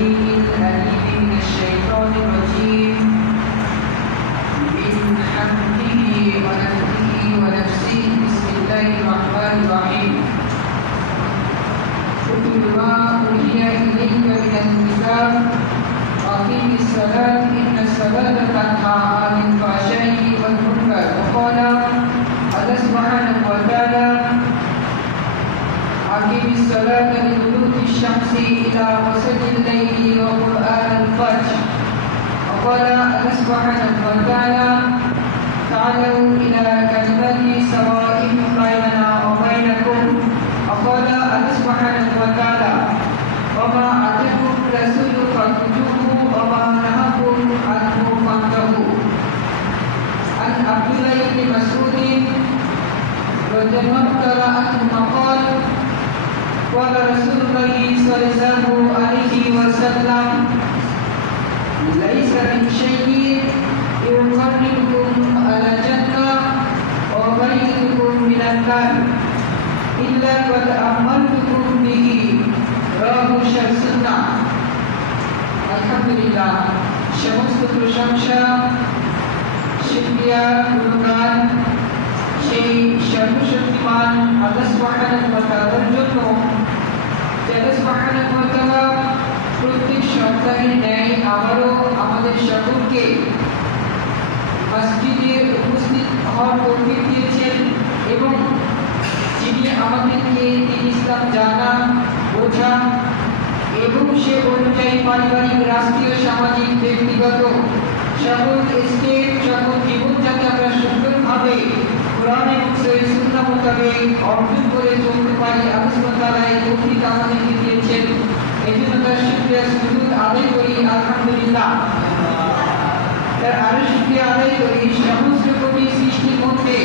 السميع العليم من الشيطان الرجيم من حمده ونفخه ونفسه بسم الله الرحمن الرحيم اتل ما أوحي إليك من الكتاب وأقم الصلاة إن الصلاة تنهى عن الفحشاء والمنكر وقال الله سبحانه وتعالى أقم الصلاة لدلوك الشمس إلى غسق الليل وقرآن الفجر وقال الله سبحانه وتعالى تعالوا إلى كلمة سواء بيننا وبينكم وقال الله سبحانه وتعالى وما آتاكم الرسول فخذوه وما نهاكم عنه فانتهوا عن عبد الله بن مسعود رضي الله تعالى عنه قال قال رسول الله صلى الله عليه وسلم ليس من شيء يقربكم على الجنة ويبعدكم من النار إلا قد أمرتكم به رواه الشمسنا আলহামদুলিল্লাহ সমস্ত প্রশংসা শুকরিয়া গুণগান সেই সর্বশক্তিমান আল্লাহ সুবহানাহু ওয়া তাআলার জন্য আল্লাহ সুবহানাহু ওয়া তাআলা প্রত্যেক সপ্তাহের ন্যায় আবারও আমাদের সকলকে মসজিদে উপস্থিত হওয়ার তৌফিক দিয়েছেন এবং যিনি আমাদেরকে দিন ইসলাম জানা বোঝা এবং সে অনুযায়ী পারিবারিক রাষ্ট্রীয় সামাজিক ব্যক্তিগত সকল স্টেপ সকল জীবন যাতে আমরা সুন্দরভাবে কোরআন এবং সহিহ সুন্নাহ মোতাবেক অর্জন করে চলতে পারি আল্লাহ সুবহানাহু ওয়া তাআলা এই তৌফিক আমাদেরকে দিয়েছেন এজন্য তার শুকরিয়া সুজুদ আদায় করি আলহামদুলিল্লাহ তার আরো শুকরিয়া আদায় করি সমস্ত কোটি সৃষ্টির মধ্যে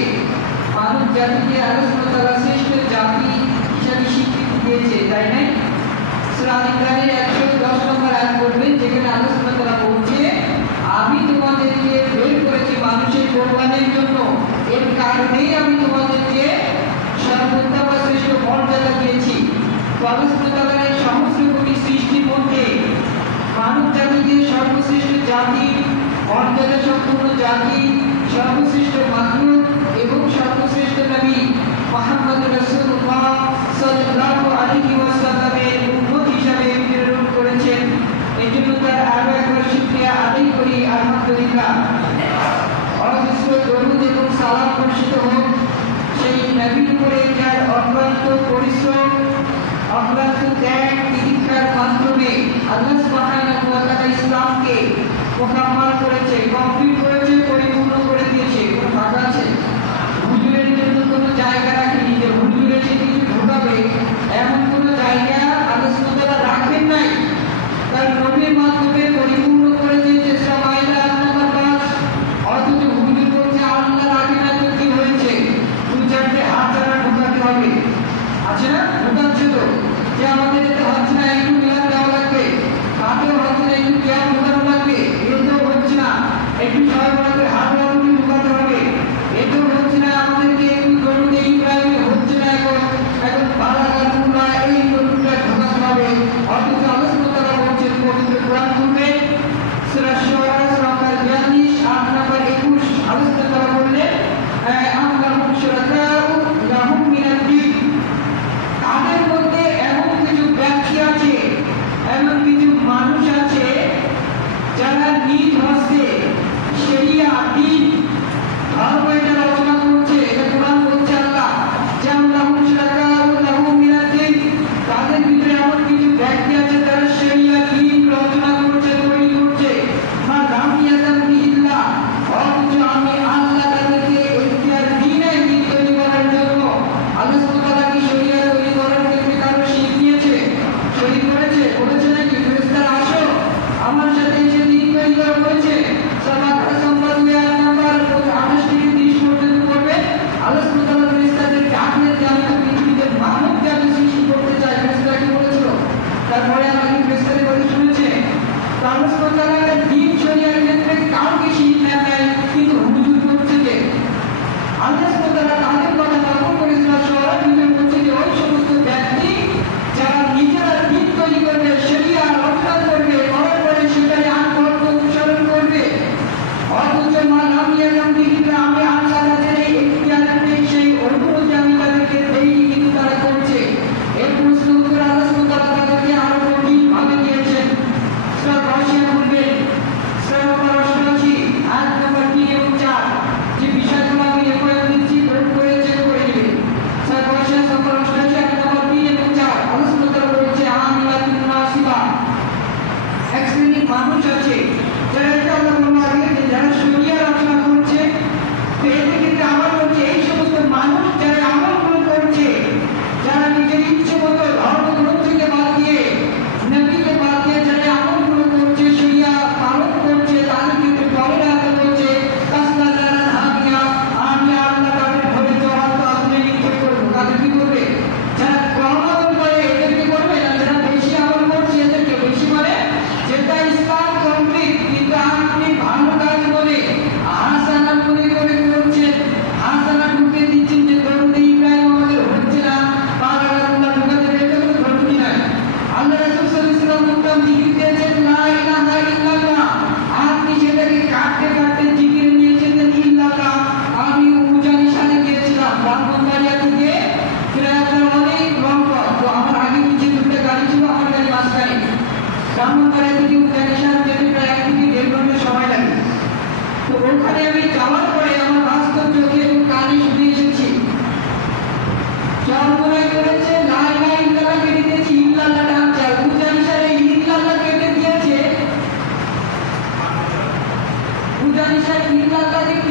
মানব জাতিকে আল্লাহ সুবহানাহু ওয়া তাআলা শ্রেষ্ঠ জাতি হিসেবে স্বীকৃতি দিয়েছে তাই না সূরা আল-ইমরানের 110 নম্বর আয়াত পড়বেন যেখানে আল্লাহ সুবহানাহু ওয়া তাআলা বলছে আমি তোমাদেরকে বের করেছি মানুষের কল্যাণের জন্য এর কারণেই আমি তোমাদেরকে সর্বোত্তম শ্রেষ্ঠ মর্যাদা দিয়েছি তো আল্লাহ সুবহানাহু ওয়া তাআলার এই সমস্ত কোটি সৃষ্টির মধ্যে মানব জাতিকে সর্বশ্রেষ্ঠ জাতি মর্যাদা সম্পন্ন জাতি সর্বশ্রেষ্ঠ মাখলুক এবং সর্বশ্রেষ্ঠ নবী মুহাম্মদ রাসূলুল্লাহ সাল্লাল্লাহু আলাইহি ওয়াসাল্লামের উম্মত হিসেবে প্রেরণ করেছেন এজন্য তার আরো একবার শুকরিয়া আদায় করি আলহামদুলিল্লাহ অজস্র দরুদ এবং সালাম বর্ষিত হোক সেই নবীর উপরে যার অক্লান্ত পরিশ্রম অক্লান্ত ত্যাগ তিতিক্ষার মাধ্যমে আল্লাহ সুবহানাহু ওয়া তাআলা ইসলামকে মুকাম্মাল করেছে কমপ্লিট করেছে পরিপূর্ণ করে দিয়েছে কোনো ফাঁকা আছে হুজুরের জন্য কোনো জায়গা রাখেনি যে হুজুরে যে কিছু ঢোকাবে এমন কোনো জায়গা আল্লাহ সুবহানাহু ওয়া তাআলা রাখেন নাই তার নবীর মাধ্যমে পরিপূর্ণ করে দিয়েছে সামাইলা নাম্বার 5 অথচ হুজুর বলছে আল্লাহ রাখে না তো কি হয়েছে দু চারটে হাত দ্বারা ঢোকাতে হবে আছে না ঢোকাচ্ছে তো যে আমাদের এটা হচ্ছে না একটু মিলান দেওয়া লাগবে তাতেও হচ্ছে না একটু জ্ঞান ঢোকানো লাগবে এতেও হচ্ছে না একটু সবাই বলাতে হাত বাড়াতে ঢোকাতে হবে এতেও হচ্ছে না আমাদেরকে একটু দরুদে ইব্রাহিম হচ্ছে না এখন বালাগাত কুরআন এই দরুদটা ঢোকাতে হবে অথচ আল্লাহ সুবহানাহু ওয়া তাআলা বলছেন পবিত্র কোরআন খুলবে সূরা শুআরা নম্বর 42 আয়াত নম্বর 21 আল্লাহ সুবহানাহু ওয়া তাআলা বললেন আল্লাহু শুরাকাউ লাহুম মিনাদ দীন তাদের মধ্যে এমন কিছু ব্যক্তি আছে এমন কিছু মানুষ আছে যারা নিজ হস্তে শরিয়া দ্বীন ধর্ম এটা রচনা করছে এটা কোরআন বলছে আল্লাহ যে আল্লাহু শুরাকাউ লাহুম মিনাদ দীন তাদের ভিতরে এমন কিছু ব্যক্তি আছে যারা শরিয়া দ্বীন রচনা করছে তৈরি করছে মা রামিয়াতান বিল্লাহ অথচ আমি আল্লাহ তাদেরকে ইখতিয়ার দিই নাই দ্বীন তৈরি করার জন্য আল্লাহ সুবহানাহু ওয়া তাআলা কি শরিয়া তৈরি করার ক্ষেত্রে কারো শিখ নিয়েছে শরীক করেছে বলেছে নাকি ফেরেশতারা আসো আমার সাথে এসে দ্বীন তৈরি করা হয়েছে সালাত সম্পদ নাম্বার 28 থেকে 30 পর্যন্ত পড়বে আল্লাহ সুবহানাহু ওয়া তাআলা ফেরেশতাদের ডাকলে যে আমি পৃথিবীতে মানব জাতি সৃষ্টি করতে চাই ফেরেশতারা কি বলেছিল তারপরে আমাকে ফেরেশতাদের কথা শুনেছে তো আল্লাহ সুবহানাহু ওয়া তাআলা দ্বীন শরিয়ার ক্ষেত্রে কাউকে শিখ নেন নাই কিন্তু হুজুর করছে যে আল্লাহ সুবহানাহু ওয়া তাআলা তাদের কথা লক্ষ্য করে সূরা শুআরা বলছে যে ওই সমস্ত ব্যক্তি যারা নিজেরা দ্বীন তৈরি করবে শরিয়া রচনা করবে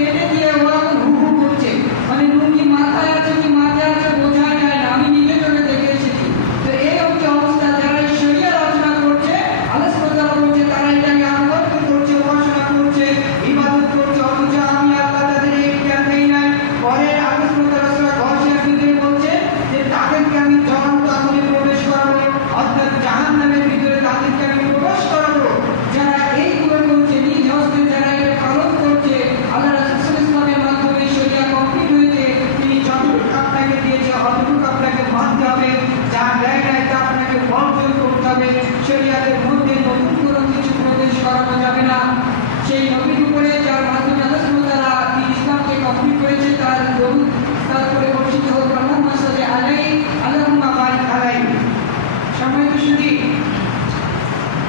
বেঁধে দিয়ে ওরা হু হু করছে, মানে লুঙ্গি মাথায় আছে কি মাথায় আছে বোঝা যায় না, আমি নিজে চোখে দেখে এসেছি। তো এই হচ্ছে অবস্থা, যারা এই শরিয়া রচনা করছে, আল্লাহ সুবহানাহু ওয়া তাআলা বলছে তারা এটাকে আমল করছে, উপাসনা করছে, ইবাদত করছে, অথচ আমি আল্লাহ তাদের এই জ্ঞান দেই নাই। পরে আল্লাহ সুবহানাহু ওয়া তাআলা সূরা গাশিয়ার ভিতরে বলছে যে তাদেরকে আমি জ্বলন্ত আগুনে প্রবেশ করাবো, অর্থাৎ জাহান্নামের ভিতরে তাদেরকে আমি প্রবেশ করাবো। যারা এইগুলো করছে, নিজ হস্তে যারা এটা পালন করছে, আল্লাহ রাসূল সাল্লাল্লাহু আলাইহি ওয়াসাল্লামের মাধ্যমে শরিয়া কমপ্লিট হয়েছে, তিনি যতটুকু আপনাকে দিয়েছে অতটুকু আপনাকে মানতে হবে, যা দেয় নাই তা আপনাকে বর্জন করতে হবে। শরিয়াতের মধ্যে নতুন কোনো কিছু প্রবেশ করানো যাবে না। সেই নবীর উপরে যার মাধ্যমে আল্লাহ সুবহানাহু ওয়া তাআলা তিনি ইসলামকে কমপ্লিট করেছে, তার দরুদ তারপরে বর্ষিত হোক আল্লাহুম্মা সাল্লি আলাইহি আল্লাহুম্মা বারিক আলাইহি। সম্মানিত সুধী,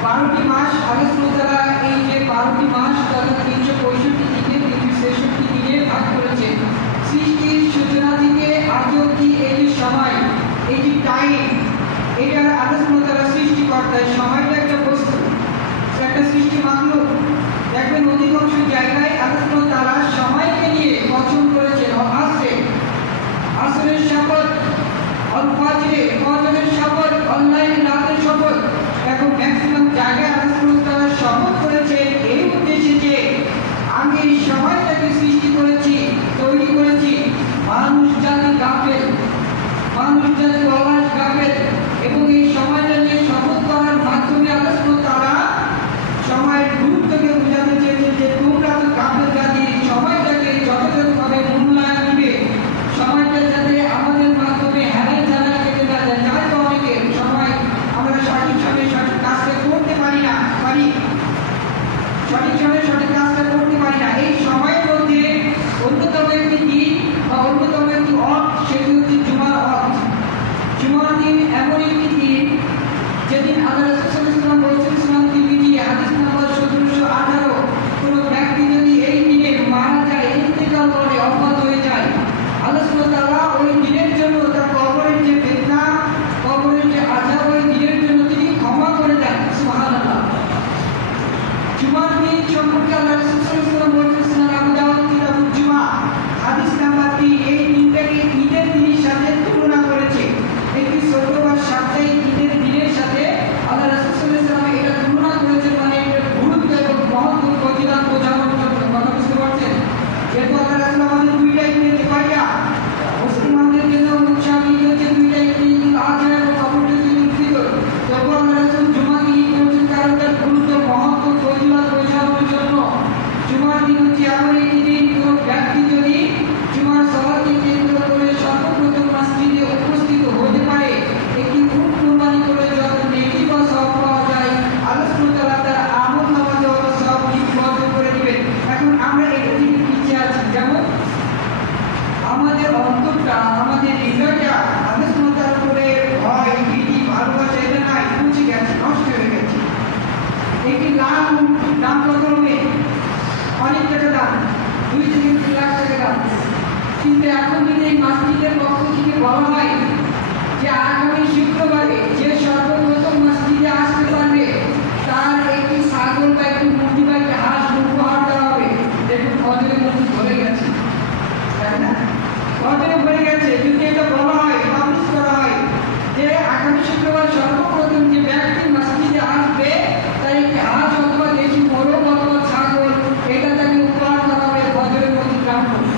12টি মাস আল্লাহ সুবহানাহু ওয়া তাআলা এই যে 12টি মাস তথা 365 দিনে 363 দিনে ভাগ করেছে। সৃষ্টির সূচনা থেকে আজ অবধি এই যে সময়, এই যে টাইম, এটা আল্লাহ সুবহানাহু ওয়া তাআলা সৃষ্টিকর্তা। সময়টা একটা বস্তু, একটা সৃষ্টি মাখলুক। দেখবেন অধিকাংশ জায়গায় আল্লাহ সুবহানাহু ওয়া তাআলা সময়কে নিয়ে কসম করেছেন, আসরে, আসরের শপথ, অল ফাজরে, ফজরের শপথ, অনলাইন রাতের শপথ। এখন ম্যাক্সিমাম জায়গায় আল্লাহ সুবহানাহু ওয়া তাআলা শপথ করেছেন এই উদ্দেশ্যে যে আমি এই সময়টাকে সৃষ্টি করেছি, তৈরি করেছি। মানুষ জাতি গাফেল, মানুষ জাতি অলস গাফেল, এবং এই সময়টা নিয়ে শপথ করার মাধ্যমে আল্লাহ সুবহানাহু ওয়া তাআলা সময়ের গুরুত্বকে বোঝাতে চেয়েছেন যে তোমরা তো গাফেল জাতি, সময়টাকে যথাযথভাবে মূল্যায়ন দিবে। সময়টা যাতে আমাদের মাধ্যমে হেলায় চালায় কেটে না যায়। যাই তো অনেকে সময় আমরা সঠিক সময়ে সঠিক কাজটা করতে পারি না, সঠিক সময়ে সঠিক কাজটা করতে পারি না। এই সময়ের মধ্যে অন্যতম একটি দিন বা অন্যতম একটি অর্থ, সেটি হচ্ছে জুমার অর্থ। জুমার দিন এমন একটি দিন যেদিন আল্লাহ রাসূল সাল্লাল্লাহু আলাইহি ওয়াসাল্লাম বলেছেন, সুনান তিরমিজি হাদিস নাম্বার 1718, কোনো ব্যক্তি যদি এই দিনে মারা যায়, ইন্তেকাল করে, ওফাত হয়ে যায়, আল্লাহ সুবহানাহু ওয়া তাআলা ওই দিনের জন্য তার কবরের যে ফিতনা, কবরের যে আযাব, ওই দিনের জন্য তিনি ক্ষমা করে দেন। সুবহানাল্লাহ। জুমার দিন সম্পর্কে আল্লাহ রাসূল সাল্লাল্লাহু আলাইহি ওয়াসাল্লাম বলেছেন, সুনান আবু দাউদ কিতাবুল জুমা হাদিস নাম্বার 3, এই দিনটাকে ঈদের দিনের সাথে তুলনা করেছে। একটি ছোট বা সাপ্তাহিক ঈদের দিনের সাথে আল্লাহ রাসূল সাল্লাল্লাহু আলাইহি ওয়াসাল্লাম এটা তুলনা করেছেন, মানে এটা গুরুত্ব এবং মহত্ব ফজিলত বোঝানোর জন্য। কথা বুঝতে পারছেন? যেহেতু আল্লাহ রাসূল আমাদের দুইটা ঈদ দিয়েছে, কয়টা? মুসলমানদের জন্য উৎসব ঈদ হচ্ছে দুইটা, ঈদ, ঈদুল আযহা এবং অপরটি ঈদুল ফিতর। তবু আল্লাহ রাসূল জুমাকে ঈদ করেছেন কারণ তার গুরুত্ব, মহত্ব, ফজিলত বোঝানোর জন্য। জুমার দিন হচ্ছে এমন একটি দিন, কোনো ব্যক্তি যদি জুমার সালাতকে কেন্দ্র করে সর্বপ্রথম মসজিদে উপস্থিত হতে পারে, একটি উট কুরবানি করে যত নেকি বা সওয়াব পাওয়া যায়, আল্লাহ সুবহানাহু ওয়া তাআলা তার আমলনামাতে অত সওয়াব লিপিবদ্ধ করে দিবেন। এখন আমরা এটা থেকে পিছিয়ে আছি, যেমন আমাদের অন্তরটা, আমাদের হৃদয়টা আল্লাহ সুবহানাহু ওয়া তাআলার উপরে ভয়, ভীতি, ভালোবাসা এটা নাই, মুছে গেছে, নষ্ট হয়ে গেছে। একটি লাল উট দাম কত হবে? অনেক টাকা দাম, 2 থেকে 3 লাখ টাকা দাম। কিন্তু এখন যদি এই মসজিদের পক্ষ থেকে বলা হয় যে আগামী শুক্রবারে যে সর্বপ্রথম মসজিদে আসতে পারবে তার একটি ছাগল বা একটি মুরগি বা একটি হাঁস উপহার দেওয়া হবে, দেখুন ফজরের মসজিদ ভরে গেছে, তাই না? ফজরে ভরে গেছে। যদি এটা বলা হয়, পাবলিশ করা হয় যে আগামী শুক্রবার সর্বপ্রথম যে ব্যক্তি মসজিদে আসবে তার একটি হাঁস অথবা দেশি মোরগ অথবা ছাগল এটা তাকে উপহার করা হবে, ফজরের মসজিদ দান করবে।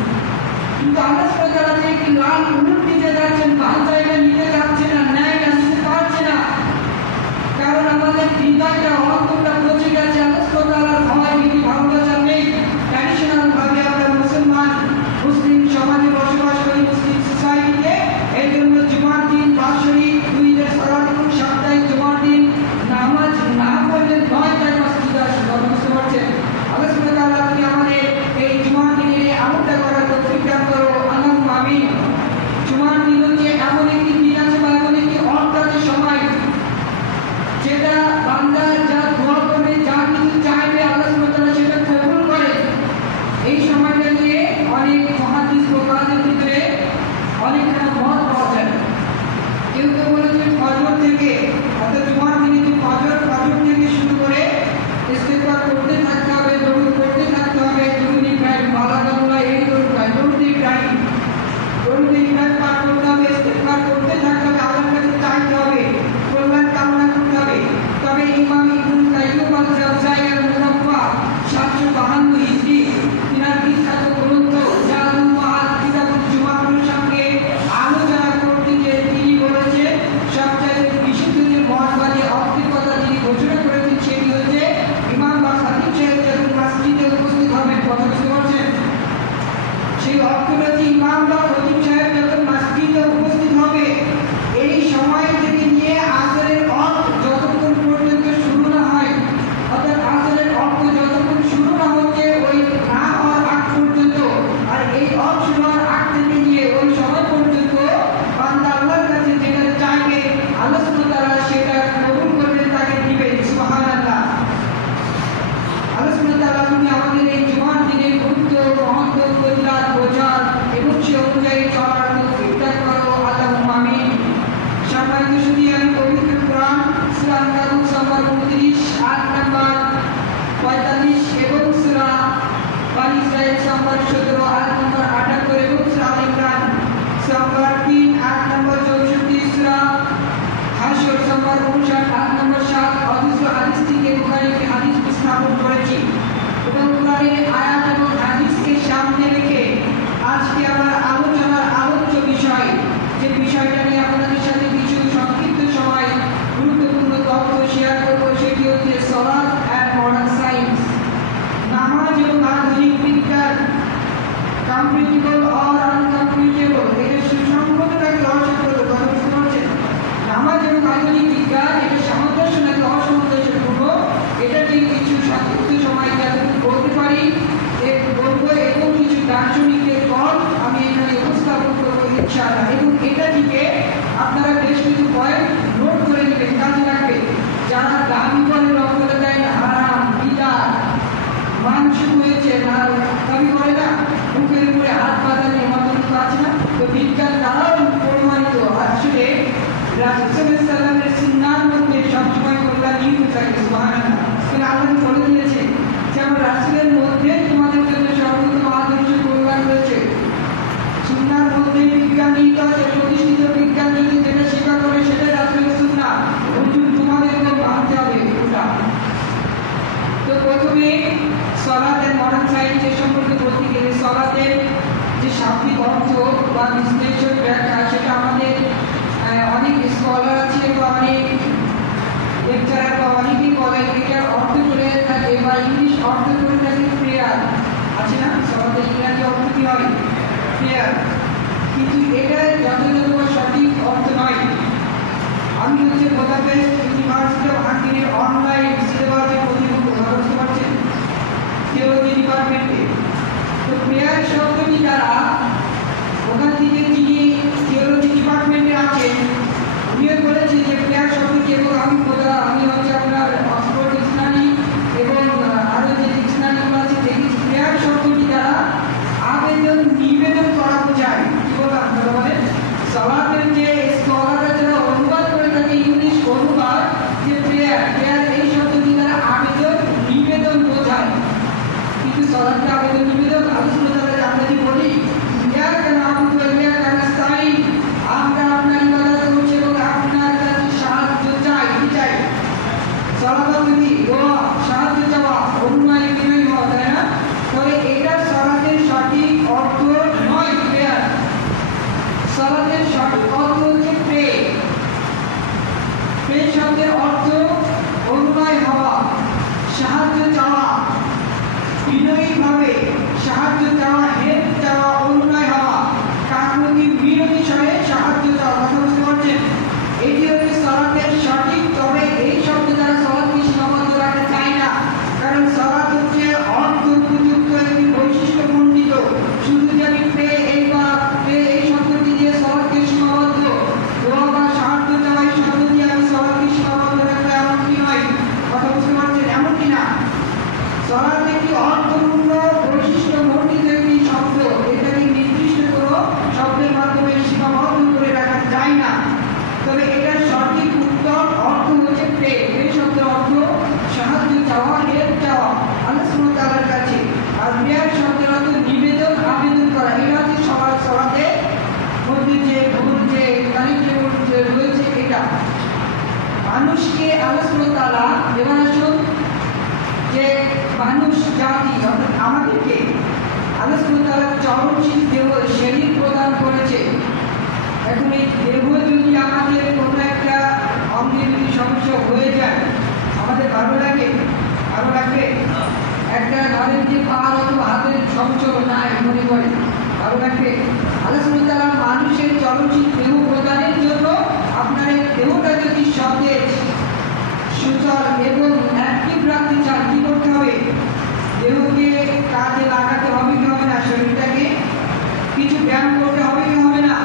কিন্তু আল্লাহ সুবহানাহু ওয়া তাআলা একটি লাল উট দিতে যাচ্ছেন, বাচ্চা এটা নিতে যাচ্ছে না, ন্যায়টা নিতে পারছে না, কারণ আমাদের হৃদয়টা, অন্তরটা পচে গেছে। আল্লাহ সুবহানাহু ওয়া তাআলার ভয়, ভীতি, ভালোবাসা নেই। ট্র্যাডিশনাল ভাবে আমরা মুসলিম সমাজে বসবাস করি, মুসলিম সোসাইটিতে। এই জন্য জুমার দিন বাৎসরিক 2 ঈদের সালাত এবং সাপ্তাহিক জুমার দিন নামাজ না পড়লে নয়, তাই মসজিদে আসে। বুঝতে পারছেন? আল্লাহ সুবহানাহু ওয়া তাআলা আপনি আমাদের এই জুমার দিনে আমলটা করার তৌফিক দান করো, আল্লাহুম্মা আমিন। संवर 3 आयत नंबर 64 सूरा হাশর সংবার 59 আয়াত নম্বর 7 অথচ হাদিস থেকে বুখারী একটি হাদিস উপস্থাপন করেছি এবং কোরআনের আয়াত এবং হাদিসকে সামনে রেখে আজকে আমার আলোচনার আলোচ্য বিষয় যে বিষয়টা নিয়ে আপনাদের সাথে কিছু সংক্ষিপ্ত সময় গুরুত্বপূর্ণ তথ্য শেয়ার করব সেটি হচ্ছে সালাত এন্ড মডার্ন সায়েন্স। নামাজ এবং আধুনিক বিজ্ঞান, কম্পিটেবল অর আনকম্পিটেবল, এটা সুসংগত নাকি অসংগত কথা বুঝতে পারছেন? নামাজ এবং আধুনিক বিজ্ঞান এটা সামঞ্জস্য নাকি অসামঞ্জস্যপূর্ণ, এটা নিয়ে কিছু সংক্ষিপ্ত সময় বলতে পারি বলবো এবং কিছু দার্শনিকের পর আমি এখানে উপস্থাপন করবো ইনশাআল্লাহ। এবং এটা থেকে আপনারা বেশ কিছু পয়েন্ট নোট করে নেবেন, কাজে লাগবে। যারা দাবি করে রক্ত দেয় হারাম বিদাত মাংস হয়েছে না দাবি করে না, মুখের উপরে হাত বাঁধানোর মতো আছে না, তো বিজ্ঞান দ্বারাও প্রমাণিত আসলে রাসূলুল্লাহ সাল্লাল্লাহু আলাইহি সুন্নাহর মধ্যে সবসময় কল্যাণ নিহিত থাকে। সুবহানাল্লাহ। তিনি আল্লাহ বলে দিয়েছে যে আমার রাসূলের মধ্যে তোমাদের জন্য সর্বোত্তম আদর্শ কল্যাণ রয়েছে। সুন্নাহর মধ্যে বিজ্ঞান নিহিত আছে, প্রতিষ্ঠিত বিজ্ঞান যদি যেটা স্বীকার করে সেটাই রাসূলের সুন্নাহ, ওইটুকু তোমাদেরকে মানতে হবে ওটা। তো প্রথমে সালাত এন্ড মডার্ন সায়েন্স এর সম্পর্কে বলতে গেলে সালাতের যে শাব্দিক অর্থ বা বিশ্লেষণ ব্যাখ্যা সেটা আমাদের অনেক স্কলার আছে বা অনেক লেকচারার বা অনেকেই বলে এটার অর্থ করে থাকে বা ইংলিশ অর্থ করে থাকে প্রেয়ার আছে না, সালাতের ইংরাজি অর্থ কি হয়? প্রেয়ার। কিন্তু এটা যথাযথ বা সঠিক অর্থ নয়। আমি হচ্ছে বুদাপেস্ট ইউনিভার্সিটি অফ হাঙ্গেরির অনলাইন সিলেবাসের প্রতিনিধিত্ব বুঝতে পারছেন থিওলজি ডিপার্টমেন্টে। তো প্রেয়ার শব্দটি দ্বারা ওখান থেকে যিনি থিওলজি ডিপার্টমেন্টে আছেন উনিও বলেছে যে প্রেয়ার শব্দটি, এবং আমি হচ্ছে আপনার অক্সফোর্ড ডিকশনারি এবং আরও যে ডিকশনারিগুলো আছে দেখেছি প্রেয়ার শব্দটি দ্বারা আবেদন নিবেদন করা বোঝায়। কি বললাম তাহলে বলেন সালাতের যে স্কলাররা যারা অনুবাদ করে থাকে ইংলিশ অনুবাদ যে প্রেয়ার এই শব্দটি দ্বারা আবেদন নিবেদন বোঝায়, কিন্তু সালাতকে আবেদন নিবেদন আলোচনা দ্বারা আমরা যে বলি ইয়াকা না'বুদু ওয়া ইয়াকা নাস্তাঈন, আমরা আপনার ইবাদত করছি এবং আপনার কাছে সাহায্য চাই। কি চাই? সালাত কি? দোয়া, সাহায্য চাওয়া, অনুনয় বিনয় হওয়া, তাই না? তবে এটা সালাতের সঠিক অর্থ নয়। প্রেয়ার সালাতের সঠিক অর্থ হচ্ছে প্রে শব্দের অর্থ অনুনয় হওয়া, সাহায্য চাওয়া, বিনয়ীভাবে সাহায্য চাওয়া, হেল্প চাওয়া, অনুনয় হওয়া, কাকুতি বিনয়ী সহে সাহায্য চাওয়া। কথা বুঝতে পারছেন? এটি হচ্ছে সালাতের সঠিক। তবে এই শব্দ দ্বারা সালাতকে সীমাবদ্ধ রাখা যায় না, কারণ সালাত হচ্ছে অর্থ উপযুক্ত একটি বৈশিষ্ট্য মণ্ডিত। শুধু যে আমি প্রে এই শব্দটি দিয়ে সালাতকে সীমাবদ্ধ, দোয়া বা সাহায্য চাওয়া এই শব্দ দিয়ে আমি সালাতকে সীমাবদ্ধ রাখবো এমনটি নয়। কথা বুঝতে পারছেন? এমনটি না। সালাত একটি অর্থপূর্ণ বৈশিষ্ট্য মণ্ডিত একটি শব্দ, এটাকে নির্দিষ্ট কোনো শব্দের মাধ্যমে সীমাবদ্ধ করে রাখা যায় না। তবে এটার সঠিক উত্তর অর্থ হচ্ছে প্রে শব্দের অর্থ সাহায্য চাওয়া, হেল্প চাওয়া আল্লাহ সুবহানাহু ওয়া তাআলার কাছে। আর প্রেয়ার শব্দের অর্থ নিবেদন, আবেদন করা। এটা হচ্ছে সবার সালাতের মধ্যে যে কানেকশন রয়েছে এটা। মানুষকে আল্লাহ সুবহানাহু ওয়া তাআলা এবার আসুন যে মানুষ জাতি অর্থাৎ আমাদেরকে আল্লাহ সুবহানাহু ওয়া তাআলা চরণশীল দেহ শরীর প্রদান করেছে। এখন এই দেহ যদি আমাদের কোনো একটা অঙ্গের যদি সমস্যা হয়ে যায় আমাদের ভালো লাগে? ভালো লাগবে? একটা ধরেন যে পা অথবা হাতের সমস্যা নাই মনে করে ভালো লাগবে? আল্লাহ সুবহানাহু ওয়া তাআলা মানুষের চরণশীল দেহ প্রদানের জন্য আপনার এই দেহটা যদি সতেজ সুচল এবং অ্যাক্টিভ রাখতে চান কি করতে হবে? দেহকে কাজে লাগাতে হবে কি হবে না? শরীরটাকে কিছু ব্যায়াম করতে হবে কি হবে না?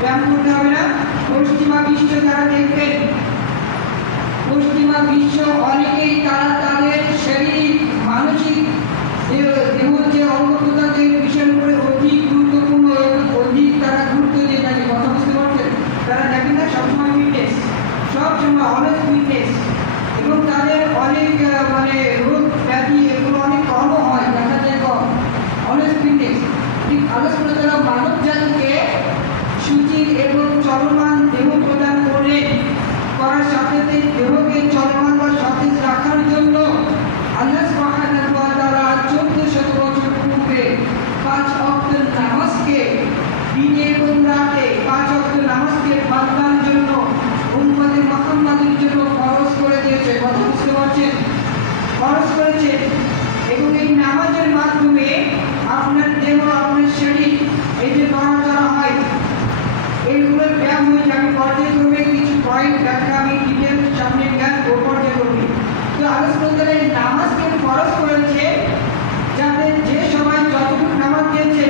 ব্যায়াম করতে হবে না? পশ্চিমা বিশ্ব যারা দেখবেন, পশ্চিমা বিশ্ব অনেকেই তারা তাদের শারীরিক মানসিক দেহ যে অঙ্গ প্রত্যঙ্গের বিষয়ের উপরে অধিক গুরুত্বপূর্ণ এবং অধিক তারা গুরুত্ব দিয়ে থাকে। কথা বুঝতে পারছেন? তারা দেখেন না সবসময় ফিটনেস, সবসময় অলওয়েজ ফিটনেস, এবং তাদের অনেক রোগ ব্যাধি এগুলো অনেক কমও হয়, দেখা যায় কম, অলওয়েজ ফিটনেস। ঠিক আল্লাহ সুবহানাহু ওয়া তাআলা মানব জাতিকে চলমান দেহ প্রদান করলেন। করার সাথে দেহকে চলমান বা সতেজ রাখার জন্য আল্লাহ সুবহানাহু ওয়া তাআলা 1400 বছর পূর্বে 5 ওয়াক্ত নামাজকে দিনে এবং রাতে 5 ওয়াক্ত নামাজকে বান্দার জন্য উম্মতে মুহাম্মাদের জন্য ফরজ করে দিয়েছে। কথা বুঝতে পারছেন? ফরজ করেছে। এবং এই নামাজের মাধ্যমে আপনার দেহ, আপনার শরীর, এই যে নড়াচড়া হয়, এইগুলোর ব্যায়াম হয়ে যাবে। পর্যায়ক্রমে কিছু পয়েন্ট ব্যাখ্যা আমি ডিটেল সামনে জ্ঞান পর্যায়ক্রমে। তো আল্লাহ সুবহানাহু ওয়া তাআলা এই নামাজকে ফরজ করেছে যাতে যে সময় যতটুকু নামাজ দিয়েছে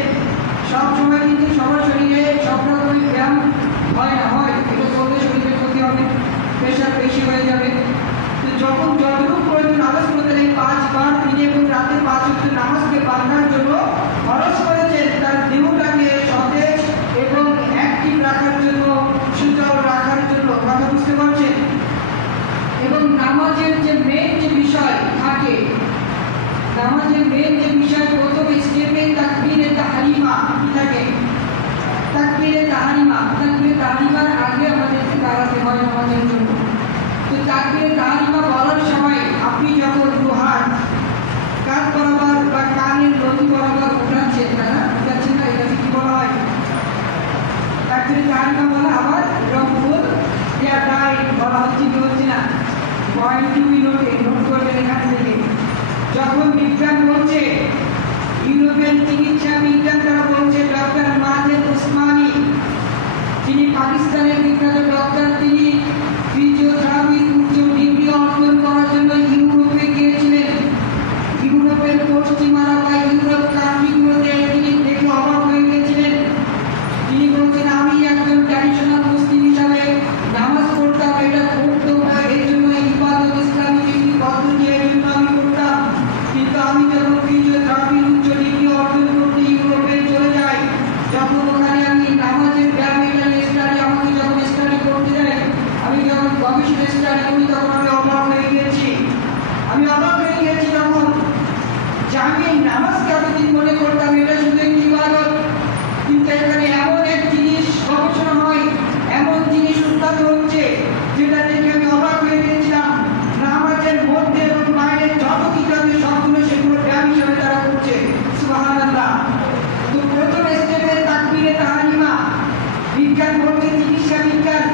সব সময় কিন্তু সবার শরীরে সব রকমের ব্যায়াম হয় না, হয় এটা করলে শরীরের ক্ষতি হবে, প্রেশার বেশি হয়ে যাবে। তো যখন যতটুকু প্রয়োজন আল্লাহ সুবহানাহু ওয়া তাআলা এই 5 বার দিনে এবং রাতে 5 ওয়াক্ত নামাজকে বান্দার জন্য ফরজ করেছে তার দেহটাকে সতেজ এবং অ্যাক্টিভ রাখার জন্য, সুচল রাখার জন্য। কথা বুঝতে পারছেন? এবং নামাজের যে মেইন যে বিষয় থাকে, নামাজের মেইন যে বিষয় প্রথম স্টেপে তাকবীরে তাহরিমা কি থাকে? তাকবীরে তাহরিমা। তাকবীরে তাহরিমার আগে আমাদেরকে দাঁড়াতে হয় নামাজের জন্য। তো তাকবীরে তাহরিমা বলার সময় আপনি যখন দুহাত কাঁধ বরাবর বা কানের লতি বরাবর উঠাচ্ছেন, তাই না? উঠাচ্ছেন না, এটাকে কি বলা হয়? তাকবীরে তাহরিমা বলা। আবার রফুল ইয়াদাইন বলা হচ্ছে কি হচ্ছে না? পয়েন্ট নোট করবেন এখান থেকে। যখন বিজ্ঞান বলছে, ইউরোপিয়ান চিকিৎসা বিজ্ঞান তারা বলছে, ডক্টর মাহেদ উসমানী, যিনি পাকিস্তানের বিখ্যাত ডক্টর, তিনি ফিজিওথেরাপি উচ্চ ডিগ্রি অর্জন করার জন্য ইউরোপে গিয়েছিলেন। ইউরোপের পশ্চিমারা বা ইউরোপ কান্ট্রিগুলোতে তিনি দেখে অবাক হয়ে গিয়েছিলেন। তিনি বলছেন, আমি একজন ট্র্যাডিশনাল মুসলিম হিসাবে নামাজ পড়তাম, এটা করতে হয়, এই জন্য ইবাদত ইসলামী একটি পদ্ধতি, এই জন্য আমি করতাম। কিন্তু আমি যখন ফিজিওথেরাপির উচ্চ ডিগ্রি অর্জন করতে ইউরোপে চলে যাই, যখন ওখানে আমি নামাজের ব্যায়াম এটা স্টাডি, আমাকে যখন স্টাডি করতে যাই, আমি যখন গবেষণা স্টাডি করি, তখন আমি অবাক হয়ে গিয়েছি। তখন যে আমি এই নামাজকে এতদিন মনে করতাম এটা শুধু একটি ইবাদত, কিন্তু এখানে এমন এক জিনিস গবেষণা হয়, এমন জিনিস উৎপাদন হচ্ছে যেটা দেখে আমি অবাক হয়ে গিয়েছিলাম। নামাজের মধ্যে এবং বাইরে যত কিছু আছে সবগুলো সেগুলো ব্যায়াম হিসেবে তারা করছে। সুবহানাল্লাহ। তো প্রথম স্টেপে তাকবীরে তাহরিমা। বিজ্ঞান বলছে, চিকিৎসা বিজ্ঞান,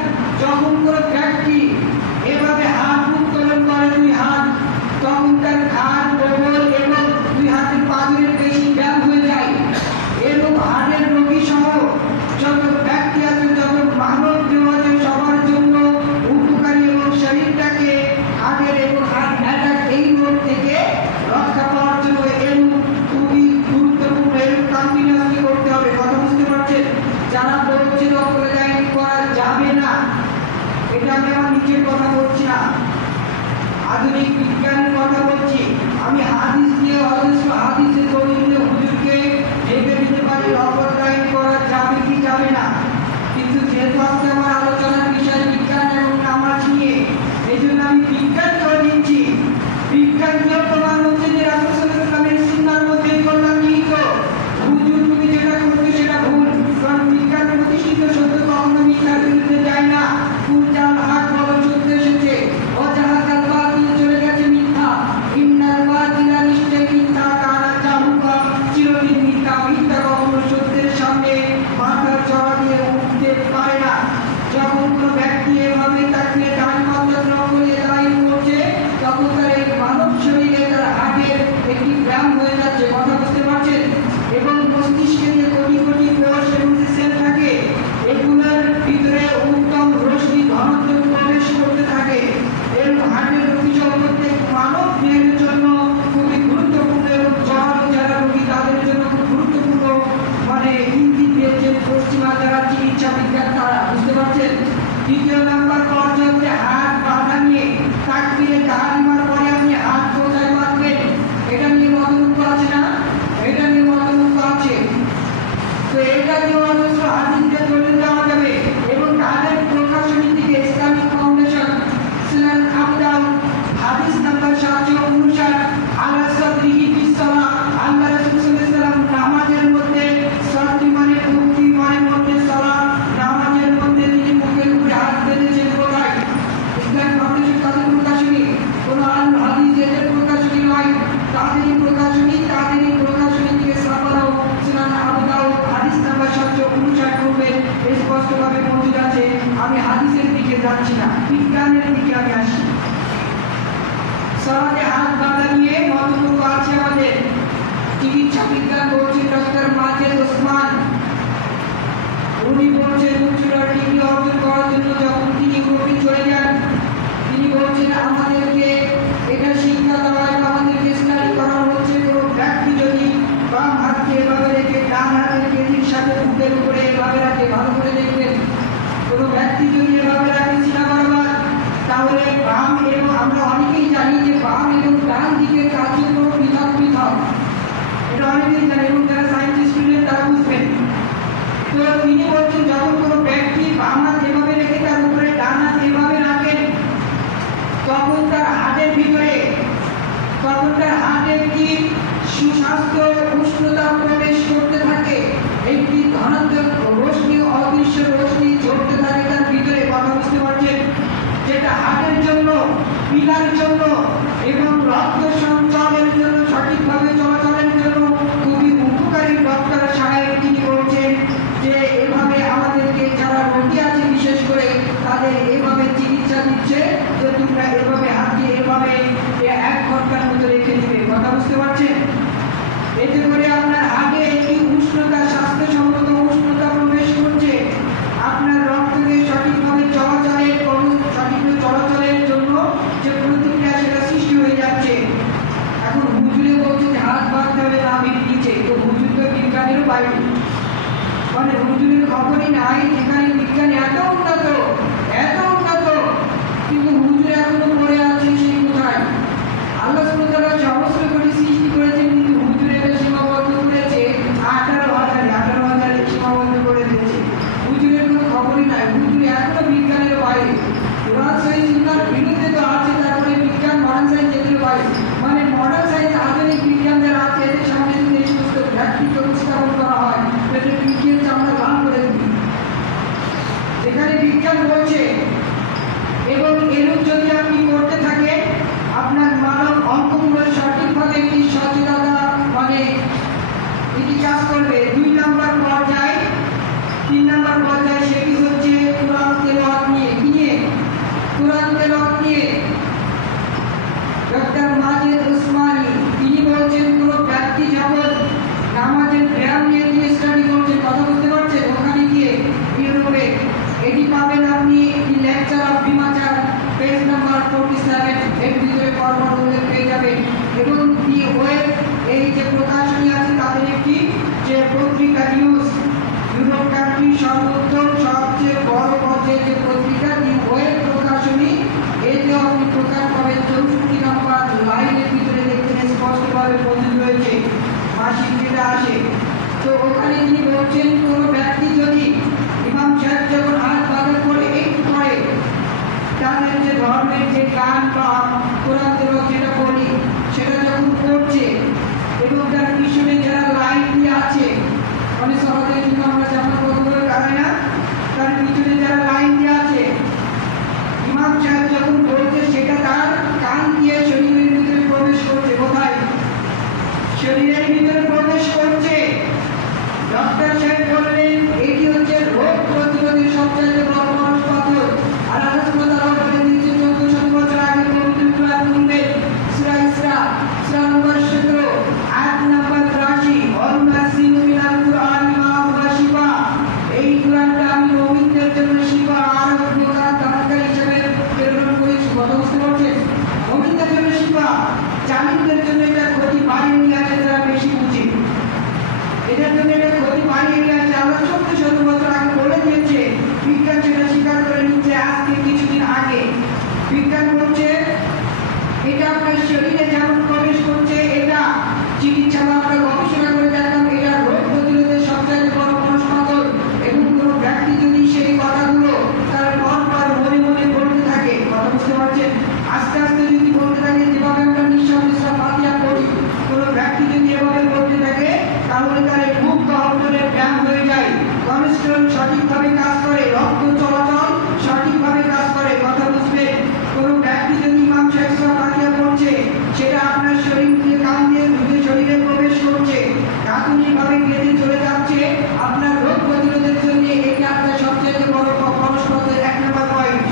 যখন কোনো ব্যক্তি এভাবে হাত উত্তোলন করে, 2 হাত, তখন তার ঘাড়, কোমর এবং 2 হাতের পাঁজরের পেশি ব্যায়াম হয়ে যায়। এবং হাড়ের রোগী সহ যত ব্যক্তি আছে, যত মানব দেহ আছে, সবার জন্য উপকারী এবং শরীরটাকে হাড়ের এবং হাড় অ্যাটাক এই রোগ থেকে রক্ষা পাওয়ার জন্য এর খুবই গুরুত্বপূর্ণ, এর কন্টিনিউয়াসলি করতে হবে। কথা বুঝতে পারছেন? যারা বলছে অপরাজাইন করা যাবে না, এটা আমি আমার নিজের কথা বলছি না, আধুনিক বিজ্ঞানের কথা বলছি। আমি হাদিস দিয়ে অজস্র হাদিসের দলিলে হুজুরকে ঢেকে দিতে পারি অপরাজাইন করা যাবে কি যাবে না। কিন্তু যেহেতু আজকে আমার আলোচনার বিষয় বিজ্ঞান এবং নামাজ নিয়ে, এই জন্য আমি বিজ্ঞান করে দিচ্ছি। বিজ্ঞান নিয়ে প্রমাণ হচ্ছে যে রাসূল সাল্লাল্লাহু আলাইহি ওয়াসাল্লামের সুন্নাহর মধ্যে কল্যাণ নিহিত। হুজুর তুমি যেটা করছো সেটা ভুল, কারণ বিজ্ঞান প্রতিষ্ঠিত সত্য কখনো মিথ্যার বিরুদ্ধে যায় না। কুরআন হক বলো সত্য এসেছে, ওয়াজাহাকাল বাতিল চলে গেছে মিথ্যা, ইন্নাল বাতিলা নিশ্চয়ই মিথ্যা, কানা জাহুকা চিরদিন মিথ্যা। মিথ্যা কখনো সত্যের সামনে মাথা চড়া দিয়ে উঠতে পারে না। যখন কোনো ব্যক্তি এভাবে তাকে তাহরিমা গ্রহণ করে দাঁড়িয়ে পড়ছে, তখন তার এই মানব শরীরে তার হাড়ের একটি ব্যায়াম হয়ে যাচ্ছে। কথা বুঝতে পারছেন? এবং মস্তিষ্কে যে কোটি কোটি কোষ এবং সেল থাকে, এগুলোর ভিতরে উত্তম রশ্মি ঘনত্ব প্রবেশ করতে থাকে। এর হার্টের রোগী সম্পর্কে মানব দেহের জন্য খুবই গুরুত্বপূর্ণ এবং যারা রোগী তাদের জন্য খুব গুরুত্বপূর্ণ, মানে ইঙ্গিত দিয়েছেন পশ্চিমা যারা চিকিৎসা বিজ্ঞান তারা। বুঝতে পারছেন? দ্বিতীয় নাম্বার পর্যায়ে হচ্ছে হাত বাঁধা নিয়ে। তাকবীরে তাহরিমার পরে আপনি হাত কোথায় বাঁধবেন, এটা নিয়ে মতভেদ আছে না? এটা নিয়ে মতভেদ আছে। তো এটা নিয়ে অজস্র হাদিসের দলিল দেওয়া যাবে। এবং তাদের প্রকাশনী থেকে ইসলামিক ফাউন্ডেশন সুনান আবু দাউদ হাদিস নাম্বার 759 আলা সাদরিহি বিসসালাহ, আল্লাহ রাসূল সাল্লাল্লাহু আলাইহি ওয়াসাল্লাম নামাজের মধ্যে সাদরি মানে ভক্তি, মানে মধ্যে সালাত, নামাজের মধ্যে তিনি যাচ্ছি না, বিজ্ঞানের দিকে আমি আসি। সমাজে হাত বাঁধা নিয়ে মতটুকু আছে আমাদের। চিকিৎসা বিজ্ঞান বলছে ডক্টর মাজেদ ওসমান, উনি বলছেন উচ্চতর ডিগ্রি অর্জন করার জন্য যখন তিনি ইউরোপে চলে যান, তিনি বলছেন আমাদেরকে এটা শিক্ষা দেওয়া হয়, আমাদেরকে স্টাডি করা হচ্ছে কোনো ব্যক্তি যদি বাম হাতকে এভাবে রেখে ডান হাতের কেজির সাথে বুকের উপরে এভাবে রাখে, ভালো করে দেখবেন, কোনো ব্যক্তি যদি এভাবে রাখে সিনা বরাবর, তাহলে বাম এবং আমরা অনেকেই জানি যে বাম এবং ডান দিকের কার্যক্রম পৃথক পৃথক, এটা অনেকেই জানি এবং যারা সায়েন্স স্টুডেন্ট তারা বুঝবেন। তো তিনি বলছেন যখন কোনো ব্যক্তি বাম হাত এভাবে রেখে তার উপরে ডান হাত এভাবে রাখেন, তখন তার হাতের ভিতরে একটি সুস্বাস্থ্য উষ্ণতা প্রবেশ করতে থাকে, একটি ধনাত্মক রশ্মি, অদৃশ্য রশ্মি ঝরতে থাকে তার ভিতরে। কথা বুঝতে পারছেন? যেটা হার্টের জন্য, পিলার জন্য এবং রক্ত সঞ্চালনের জন্য, সঠিকভাবে চলাচলের জন্য খুবই উপকারী। ডক্টর সাহেব তিনি বলছেন যে এভাবে আমাদেরকে যারা রোগী আছে বিশেষ করে তাদের এভাবে চিকিৎসা দিচ্ছে যে তোমরা এভাবে হাতকে এভাবে 1 ঘন্টার মতো রেখে দিবে। কথা বুঝতে পারছেন? এতে করে আপনার হার্টে একটি উষ্ণতা, স্বাস্থ্যসম্মত উষ্ণতা প্রবেশ করছে, আপনার রক্তকে সঠিকভাবে চলাচলের জন্য যে প্রতিক্রিয়া সেটা সৃষ্টি হয়ে যাচ্ছে। এখন হুজুরে বলছে যে হাত বাঁধতে হবে নাভির নিচে, তো হুজুর তো বিজ্ঞানের বাইরে, মানে হুজুরের খবরই নাই। যেখানে বিজ্ঞান এত উন্নত কিন্তু হুজুর এখনো পড়ে আছে সেই কোথায়। আল্লাহ সুবহানাহু ওয়া তাআলা সমস্ত করে সৃষ্টি করেছেন, কিন্তু হুজুরের সীমাবদ্ধ করেছে 18,000 সীমাবদ্ধ করে দিয়েছে। হুজুরের কোনো খবরই নাই, হুজুর এখনো বিজ্ঞানের বাইরে। কোরআন সহিহ সুন্নাহর বিরুদ্ধে তো আছে, তারপরে বিজ্ঞান মডার্ন সায়েন্স যেগুলো বাইরে, মানে মডার্ন সায়েন্স আধুনিক বিজ্ঞান যারা আছে এদের সামনে যদি এই সমস্ত ব্যক্তিকে উপস্থাপন করা হয় তাহলে বিজ্ঞান আমরা লাভ করে দিই। যেখানে বিজ্ঞান বলছে এবং এরূপ যদি আপনি করতে থাকেন, আপনার মানব অঙ্গগুলো সঠিকভাবে একটি সচেতনতা মানে এটি কাজ করবে। 2 নম্বর পর্যায়, 3 নম্বর পর্যায় সেটি হচ্ছে কোরআন তেলাওয়াত নিয়ে। কোরআন তেলাওয়াত নিয়ে ডক্টর মাজেদ ওসমানী তিনি বলছেন কোনো ব্যক্তি যখন নামাজের ব্যায়াম নিয়ে তিনি স্টাডি করছেন, কথা বলতে পারছেন, ওখানে গিয়ে ইউরোপে এটি পাবেন আপনি লেকচার অফ বিমাচার পেজ নাম্বার 47, এর ভিতরে পরবর্তীতে পেয়ে যাবেন। এবং দি ওয়েব এই যে প্রকাশনী আছে তাদের একটি যে পত্রিকা নিউজ, ইউরোপ কান্ট্রি সর্বোত্তম সবচেয়ে বড় পর্যায়ে যে পত্রিকা দি ওয়েব প্রকাশনী, এতে আপনি প্রকাশ পাবেন 64 নম্বর লাইনের ভিতরে দেখবেন স্পষ্টভাবে বর্ণিত রয়েছে মাসিক যেটা আসে। তো ওখানে তিনি বলছেন কোনো ব্যক্তি যদি ইমাম সাহেব যখন হাত বাঁধা করে একটু পরে তাদের যে ধর্মের যে গান বা কোরআন তেলাওয়াত যেটা বলি সেটা যখন করছে এবং তার পিছনে যারা লাইন দিয়ে আছে, মানে সহজে কিন্তু আমরা যেমন কতগুলো কারে না, তার পিছনে যারা লাইন দিয়ে আছে ইমাম সাহেব যখন বলছে সেটা তার কান দিয়ে শরীরের ভিতরে প্রবেশ করছে। কোথায়? শরীরের ভিতরে প্রবেশ করছে। ডক্টর সাহেব বললেন এটি হচ্ছে রোগ প্রতিরোধের সবচেয়ে বড় পাথর। আর আল্লাহ সুবহানাহু ওয়া তাআলা বলে দিয়েছে 1400 বছর আগে পবিত্র কোরআন বলবে সূরা ইসরা সূরা নম্বর 17 আয়াত নম্বর 83 ওয়ানুনাজ্জিলু মিনাল কুরআনি মা হুয়া শিফা, এই কোরআনটা আমি মুমিনদের জন্য শিফা আর উপকার দানকারী হিসেবে প্রেরণ করেছি। কথা বুঝতে পারছেন? মুমিনদের জন্য শিফা, জালিমদের জন্য এটা ক্ষতি বাড়িয়ে নিয়ে আসে, তারা বেশি বুঝে এটার জন্য এটা ক্ষতি বাড়িয়ে নিয়ে আসে। আল্লাহ 1400 বছর আগে বলে দিয়েছে, বিজ্ঞান সেটা স্বীকার করে নিচ্ছে আজকে কিছুদিন আগে। বিজ্ঞান বলছে এটা আপনার শরীরে যেমন প্রবেশ করছে, এটা চিকিৎসা বা আমরা গবেষণা করে দেখলাম এটা রোগ প্রতিরোধের সবচেয়ে বড় পাথর। এবং কোনো ব্যক্তি যদি সেই কথাগুলো তার পর মনে মনে বলতে থাকে, কথা বুঝতে পারছেন, আস্তে আস্তে যদি বলতে থাকে, যেভাবে আমরা নিঃশ্বাস ফাতিহা করি, কোনো ব্যক্তি যদি এভাবে বলতে থাকে তাহলে তার মুখ তহবিলের ব্যায়াম হয়ে যায়, কোলেস্টেরল সঠিকভাবে কাজ করে, রক্ত চলাচল সঠিকভাবে কাজ করে। কথা বুঝবে? কোনো ব্যক্তি যদি ইমাম সাহেব ফাতিহা পড়ছে সেটা আপনার শরীর দিয়ে কান দিয়ে ঢুকে শরীরে প্রবেশ করছে, তাৎক্ষণিকভাবে কেটে চলে যাচ্ছে, আপনার রোগ প্রতিরোধের জন্য এটা আপনার সবচেয়ে বড় পরস্পরের 1 নম্বর পয়েন্ট।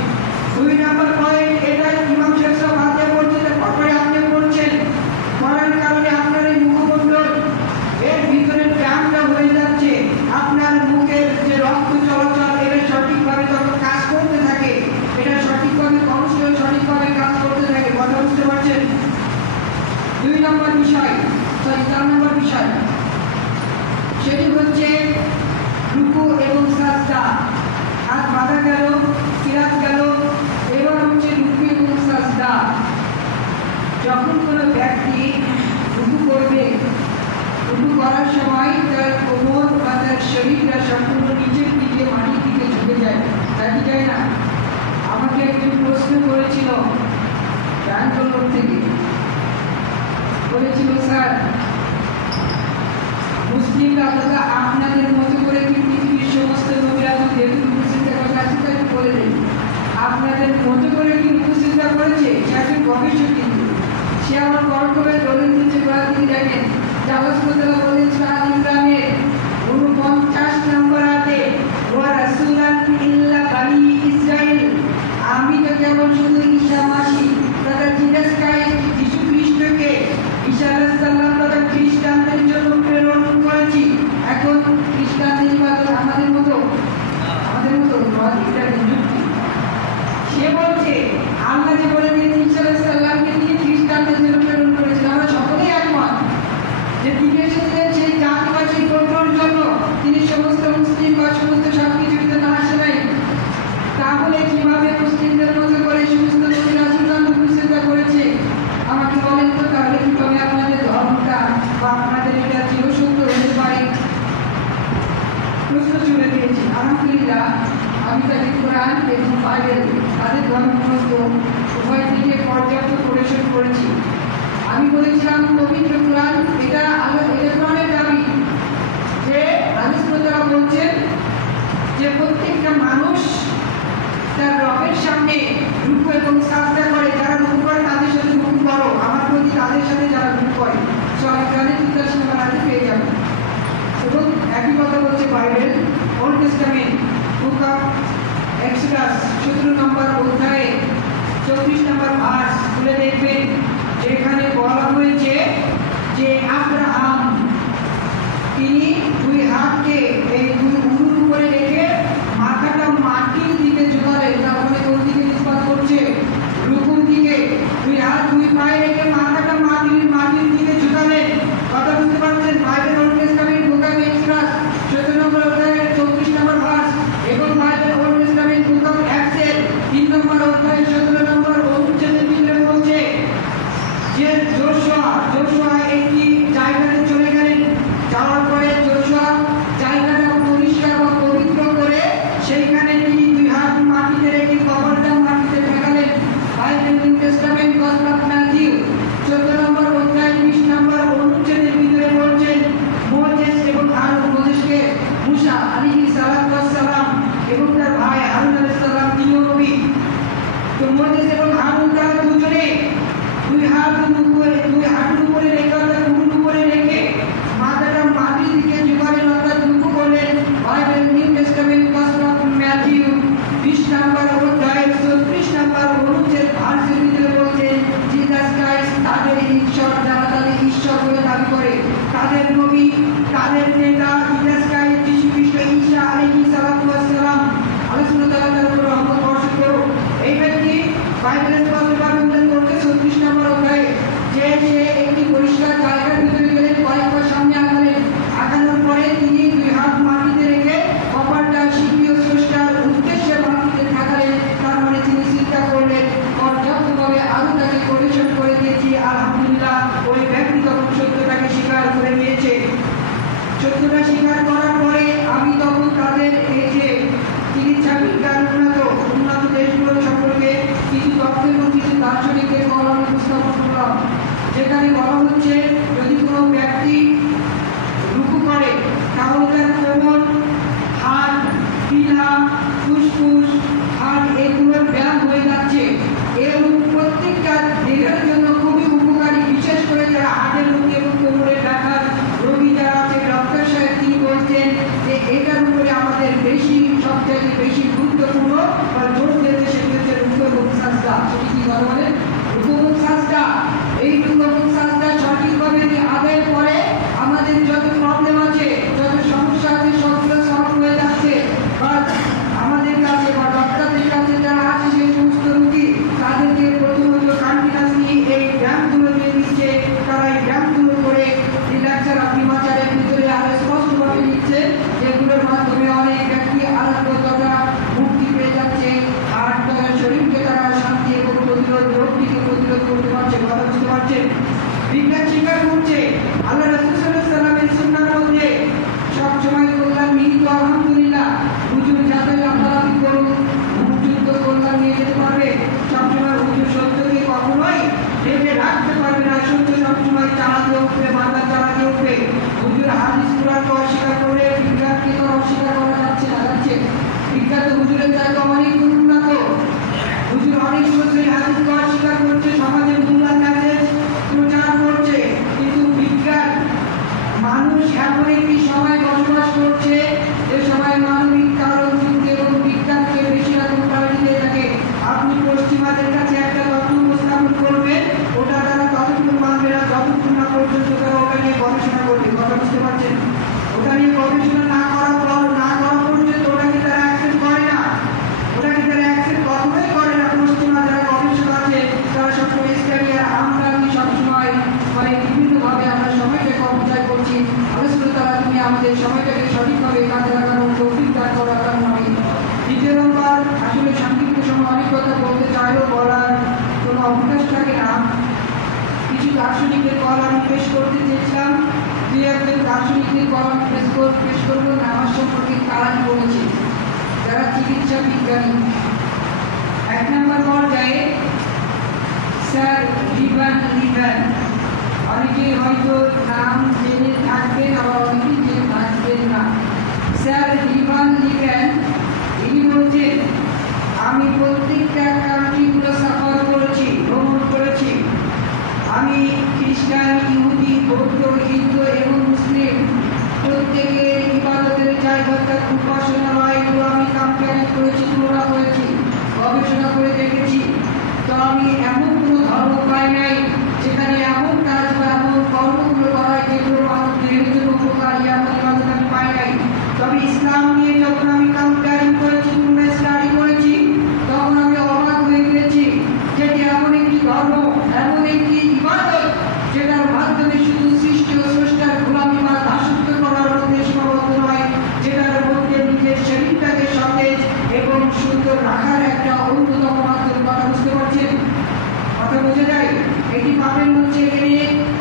আপনারা আপনাদের মতো করে কি পৃথিবীর সমস্ত নবীরা যেহেতু রূপচিন্তা করে আছে তাই বলে দেন, আপনাদের মতো করে কি রূপচিন্তা করেছে? সে একজন গবেষক, কিন্তু সে আমার গল্পের দলিল দিচ্ছে। গোড়া থেকে দেখেন আল্লাহ সুবহানাহু ওয়া তাআলা বলেন সূরা আল ইমরানের 49 নম্বর আয়াতে, ওয়া রাসূলান ইল্লা বানি ইসরাঈল, আমি তো কেবল শুধু ঈসা মাসি তথা জিসাস ক্রাইস্ট যীশু খ্রিস্টকে ঈসা আলাইহিস সালাম তথা খ্রিস্টানদের জন্য প্রেরণ করেছি। এখন খ্রিস্টানদের ইবাদত আমাদের মতো নয়, এটা যুক্তি। সে বলছে আল্লাহ যে বলে দিয়েছে ঈসা আলাইহিস সালামকে তিনি খ্রিস্টানদের জন্য প্রেরণ করেছেন, আমরা সকলেই একমত যে তিনি এসেছিলেন সেই জাতি বা সেই গোত্রের জন্য, তিনি সমস্ত মুসলিম বা সমস্ত সবকিছুর জন্য আসে নাই। তাহলে কিভাবে মুসলিমদের মতো করে সমস্ত নবী রাসূলগণ রূপচিন্তা করেছে? আমাকে বলেন তো, তাহলে কিভাবে আপনাদের ধর্মটা বা আপনাদের এটা চিরসত্য হতে পারে? প্রশ্ন ছুড়ে দিয়েছি। আলহামদুলিল্লাহ, আমি তাদের কোরআন এবং বাইবেল তাদের ধর্মগ্রন্থ উভয় দিকে পর্যাপ্ত পরিবেশন করেছি। আমি বলেছিলাম পবিত্র কোরআন এটা কোরআনের দাবি যে আল্লাহ সুবহানাহু ওয়া তাআলা বলছেন যে প্রত্যেকটা মানুষ তার রবের সামনে রুকু এবং সাজদা করে। যারা রুকু করে তাদের সাথে রুকু করো, আমার প্রতি তাদের সাথে যারা রুকু করে। সূরা ইমরানের 83 নম্বর আয়াতে পেয়ে যাবেন। এবং একই কথা বলছে Bible, old testament book of Exodus 17 নম্বর অধ্যায়ে 24 নম্বর ভার্স খুলে দেখবেন, যেখানে বলা হয়েছে যে আব্রাহাম তিনি দুই হাতকে এই দুই উরুর উপরে রেখে মাথাটা মাটির দিকে ঝুঁকালেন। তারপরে কোন দিকে নিষ্পাত করছে? রুকুর দিকে। দুই হাত দুই পায়ে রেখে মাথাটা মাটির দিকে ঝুঁকালেন। কথা বুঝতে পারছেন? Bible old testament book of Exodus 17 নম্বর অধ্যায়ের 24 নম্বর ভার্স এবং Bible old testament book of acts 3 নম্বর অধ্যায়ের 17 নম্বর অনুচ্ছেদের ভিতরে বলছে যে জোশুয়া একটি জায়গাতে চলে গেলেন। যাওয়ার পরে জোশুয়া জায়গাটা পরিষ্কার বা পবিত্র করে সেইখানে তিনি দুই হাত মাটিতে রেখে কবরটা মাটিতে ঠেকালেন। Bible New Testament Gospel of Matthew 14 নম্বর অধ্যায় 20 নম্বর অনুচ্ছেদের ভিতরে বলছেন মোজেস এবং হারুন, মোজেসকে মুসা আলাইহিস সালাম এবং তার ভাই হারুন আলাইহিস সালাম তিনিও নবী। তো মোজেস এবং হারুন তারা দুজনে দুই হাঁটুর উপরে রেখে অর্থাৎ উরুর উপরে রেখে মাথাটা মাটির দিকে ঝুঁকালেন অর্থাৎ রুকু করলেন। Bible New Testament Gospel of Matthew 20 নম্বর অধ্যায় 34 নম্বর অনুচ্ছেদ ভার্সের ভিতরে বলছেন জিসাস ক্রাইস্ট তাদের ঈশ্বর, যারা তাদের ঈশ্বর বলে দাবি করে, তাদের নবী, তাদের নেতা জিসাস ক্রাইস্ট যীশু খ্রিস্ট ঈসা আলাইহিস সালাম আল্লাহ সুবহানাহু ওয়া তাআলা তার উপর রহমত বর্ষণ করুন। এই ব্যক্তি বাইবেলের স্পষ্টভাবে উল্লেখ করছে 36 নম্বর অধ্যায়ে যে সে একটি পরিষ্কার জায়গার ভিতরে গেলেন, কয়েকবার সামনে আগানোর পরে তিনি দুই হাত মাটিতে রেখে কপালটা শিল্পীয় স্রষ্টার উদ্দেশ্যে মাটিতে ঠেকালেন। তার মানে তিনি চিন্তা করলেন, পর্যাপ্তভাবে আরো তাকে পরিবেশন করে দিয়েছি। আলহামদুলিল্লাহ, ওই ব্যক্তি তখন সত্যটাকে স্বীকার করে নিয়েছে। সত্যটা স্বীকার করার পরে আমি তখন তাদের এই যে চিকিৎসা বিজ্ঞান উন্নত দেশগুলো সম্পর্কে কিছু তথ্য এবং কিছু দার্শনিকের কলম উপস্থাপন করলাম, যেখানে বলা হচ্ছে যদি কোনো ব্যক্তি রুকু করে তাহলে তার কোমর, হাত, পিলা, ফুসফুস, হাত এগুলোর ব্যায়াম হয়ে যাচ্ছে। এবং প্রত্যেকটা দেহের জন্য খুবই উপকারী, বিশেষ করে যারা হাতের রোগ এবং কোমরের ব্যথার রোগী যারা আছে। ডক্টর সাহেব তিনি বলছেন যে এটার উপরে আমাদের সবচেয়ে বেশি গুরুত্বপূর্ণ বা জোর দিতে সেটি হচ্ছে রুকু এবং সাজদা। সেটি কি কথা বলেন? রুকু এবং সাজদা। এই রুকু এবং সাজদা সঠিকভাবে আদায়ের পরে আমাদের যত প্রবলেম আছে, যত সমস্যা আছে সবগুলো সলভ হয়ে যাচ্ছে। বা আমাদের কাছে বা ডক্টরদের কাছে যারা আছে সেই সমস্ত রোগী হুজুরের চাইতে অনেক উন্নত। হুজুর অনেক বছর হাদিসকে অস্বীকার করছে, সমাজে মোল্লার কাছে প্রচার করছে, কিন্তু বিজ্ঞান মানুষ এমন একটি সময় বসবাস করছে যে সময় মানবিক কারণ যুক্তি এবং বিজ্ঞানকে বেশি রকম প্রায়োরিটি দিয়ে থাকে। আপনি পশ্চিমাদের কাছে একটা তথ্য উপস্থাপন করবেন, ওটা তারা ততটুকু মানবে না যতক্ষণ না পর্যন্ত তারা ওটা নিয়ে গবেষণা করবে। কথা বুঝতে পারছেন? ওটা নিয়ে গবেষণা না করা পর্যন্ত ওটাকে তারা অ্যাকসেপ্ট করে না, ওটাকে তারা অ্যাকসেপ্ট কখনোই করে না। পশ্চিমা যারা গবেষক আছে তারা সবসময় স্টাডি, আর আমরা কি সবসময় মানে বিভিন্নভাবে আমরা সময়টাকে অপচয় করছি। আলোচনা তারা তুমি আমাদের সময়টাকে সঠিকভাবে কাজে লাগানোর তৌফিক দান করার কারণ আমি দ্বিতীয় নম্বর, আসলে সংক্ষিপ্ত সময় অনেক কথা বলতে চাইলেও বলার কোনো অবকাশ থাকে না। কিছু দার্শনিকের কলাম আমি পেশ করতে চেয়েছিলাম, দুই একজন দার্শনিকের কলাম পেশ করবো না আমার সম্পর্কে তারা বলেছে যারা চিকিৎসা বিজ্ঞানী। এক নম্বর পর্যায়ে স্যার রিভান লিভেন, অনেকে হয়তো নাম জেনে থাকবেন, আবার অনেকে জেনে থাকবেন না। স্যার রিভান লিভেন ইনি বলছেন, আমি প্রত্যেকটা কান্ট্রিগুলো সফর করেছি, ভ্রমণ করেছি। আমি খ্রিস্টান, ইহুদি, বৌদ্ধ, হিন্দু এবং মুসলিম প্রত্যেকের ইবাদতের জায়গাটা উপাসনালয় এগুলো আমি কম্পেয়ার করেছি, তুলনা করেছি, গবেষণা করে দেখেছি। তো আমি এমন কোনো ধর্ম পাই নাই যেখানে এমন কাজ বা এমন কর্মগুলো করা হয় যেগুলো মানুষের জন্য উপকারী, এমন ইবাদত আমি পাই নাই। তবে ইসলাম নিয়ে যখন আমি কম্পেয়ারিং করেছি, তোমরা স্টাডি করেছি, তখন আমি অবাক হয়ে গেছি যেটি এমন একটি ধর্ম, এমন একটি ইবাদত যেটার মাধ্যমে শুধু সৃষ্টি ও স্রষ্টার গোলামি বা দাসত্ব করার মধ্যে সীমাবদ্ধ নয়, যেটার মধ্যে নিজের শরীরটাকে সতেজ এবং সুন্দর রাখার একটা অন্যতম মাধ্যম। কথা বুঝতে পারছেন? কথা বোঝা যায়? এটি পাবেন হচ্ছে এখানে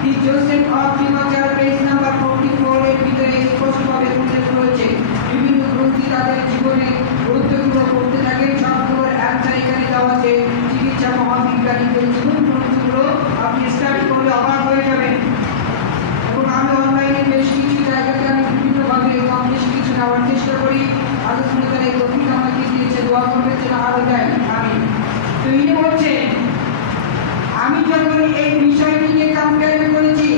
দি জোসেফ অফ ডিমাচার পেজ নাম্বার 44 এর ভিতরে স্পষ্টভাবে উল্লেখ রয়েছে। বিভিন্ন গ্রন্থি তাদের জীবনে গ্রন্থগুলো পড়তে থাকেন, সবগুলোর অ্যান্সার এখানে দেওয়া আছে। চিকিৎসা মহাবিজ্ঞানীদের জীবন গ্রন্থগুলো আপনি স্টাডি করলে অবাক হয়ে যাবেন। এবং আমি অনলাইনে বেশ কিছু জায়গাতে আমি বিভিন্নভাবে বেশ কিছু নেওয়ার চেষ্টা করি। আলোচনা করে এই টপিক আমাকে দিয়েছে, দোয়া করবেন যেন আরো যায়। আমি তো ইনি বলছে, আমি যখন এই বিষয়টিকে কম্পেয়ার করেছি,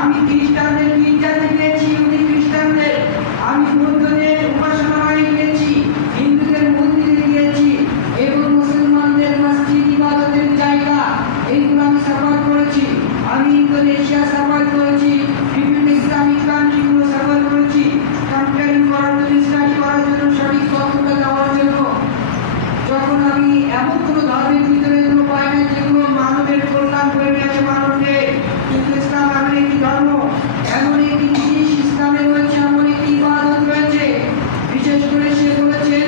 আমি খ্রিস্টানদের গির্জাতে গিয়েছি, ইহুদি খ্রিস্টানদের, আমি বৌদ্ধদের উপাসনালয়ে গিয়েছি, হিন্দুদের মন্দিরে গিয়েছি এবং মুসলমানদের মসজিদ ইবাদতের জায়গা এইগুলো আমি সফর করেছি। আমি ইন্দোনেশিয়া সফর করেছি, বিভিন্ন ইসলামিক কান্ট্রিগুলো সফর করেছি, কম্পেয়ারিং করার জন্য, স্টাডি করার জন্য, সঠিক তথ্যটা দেওয়ার জন্য। যখন আমি এমন কোনো ধর্মের ভিতরে এগুলো পাই না যেগুলো মানবের কল্যাণ করে নিয়েছে মানবকে, কিন্তু ইসলাম এমন একটি ধর্ম, এমন একটি জিনিস ইসলামে রয়েছে, এমন একটি ইবাদত রয়েছে। বিশেষ করে সে বলেছেন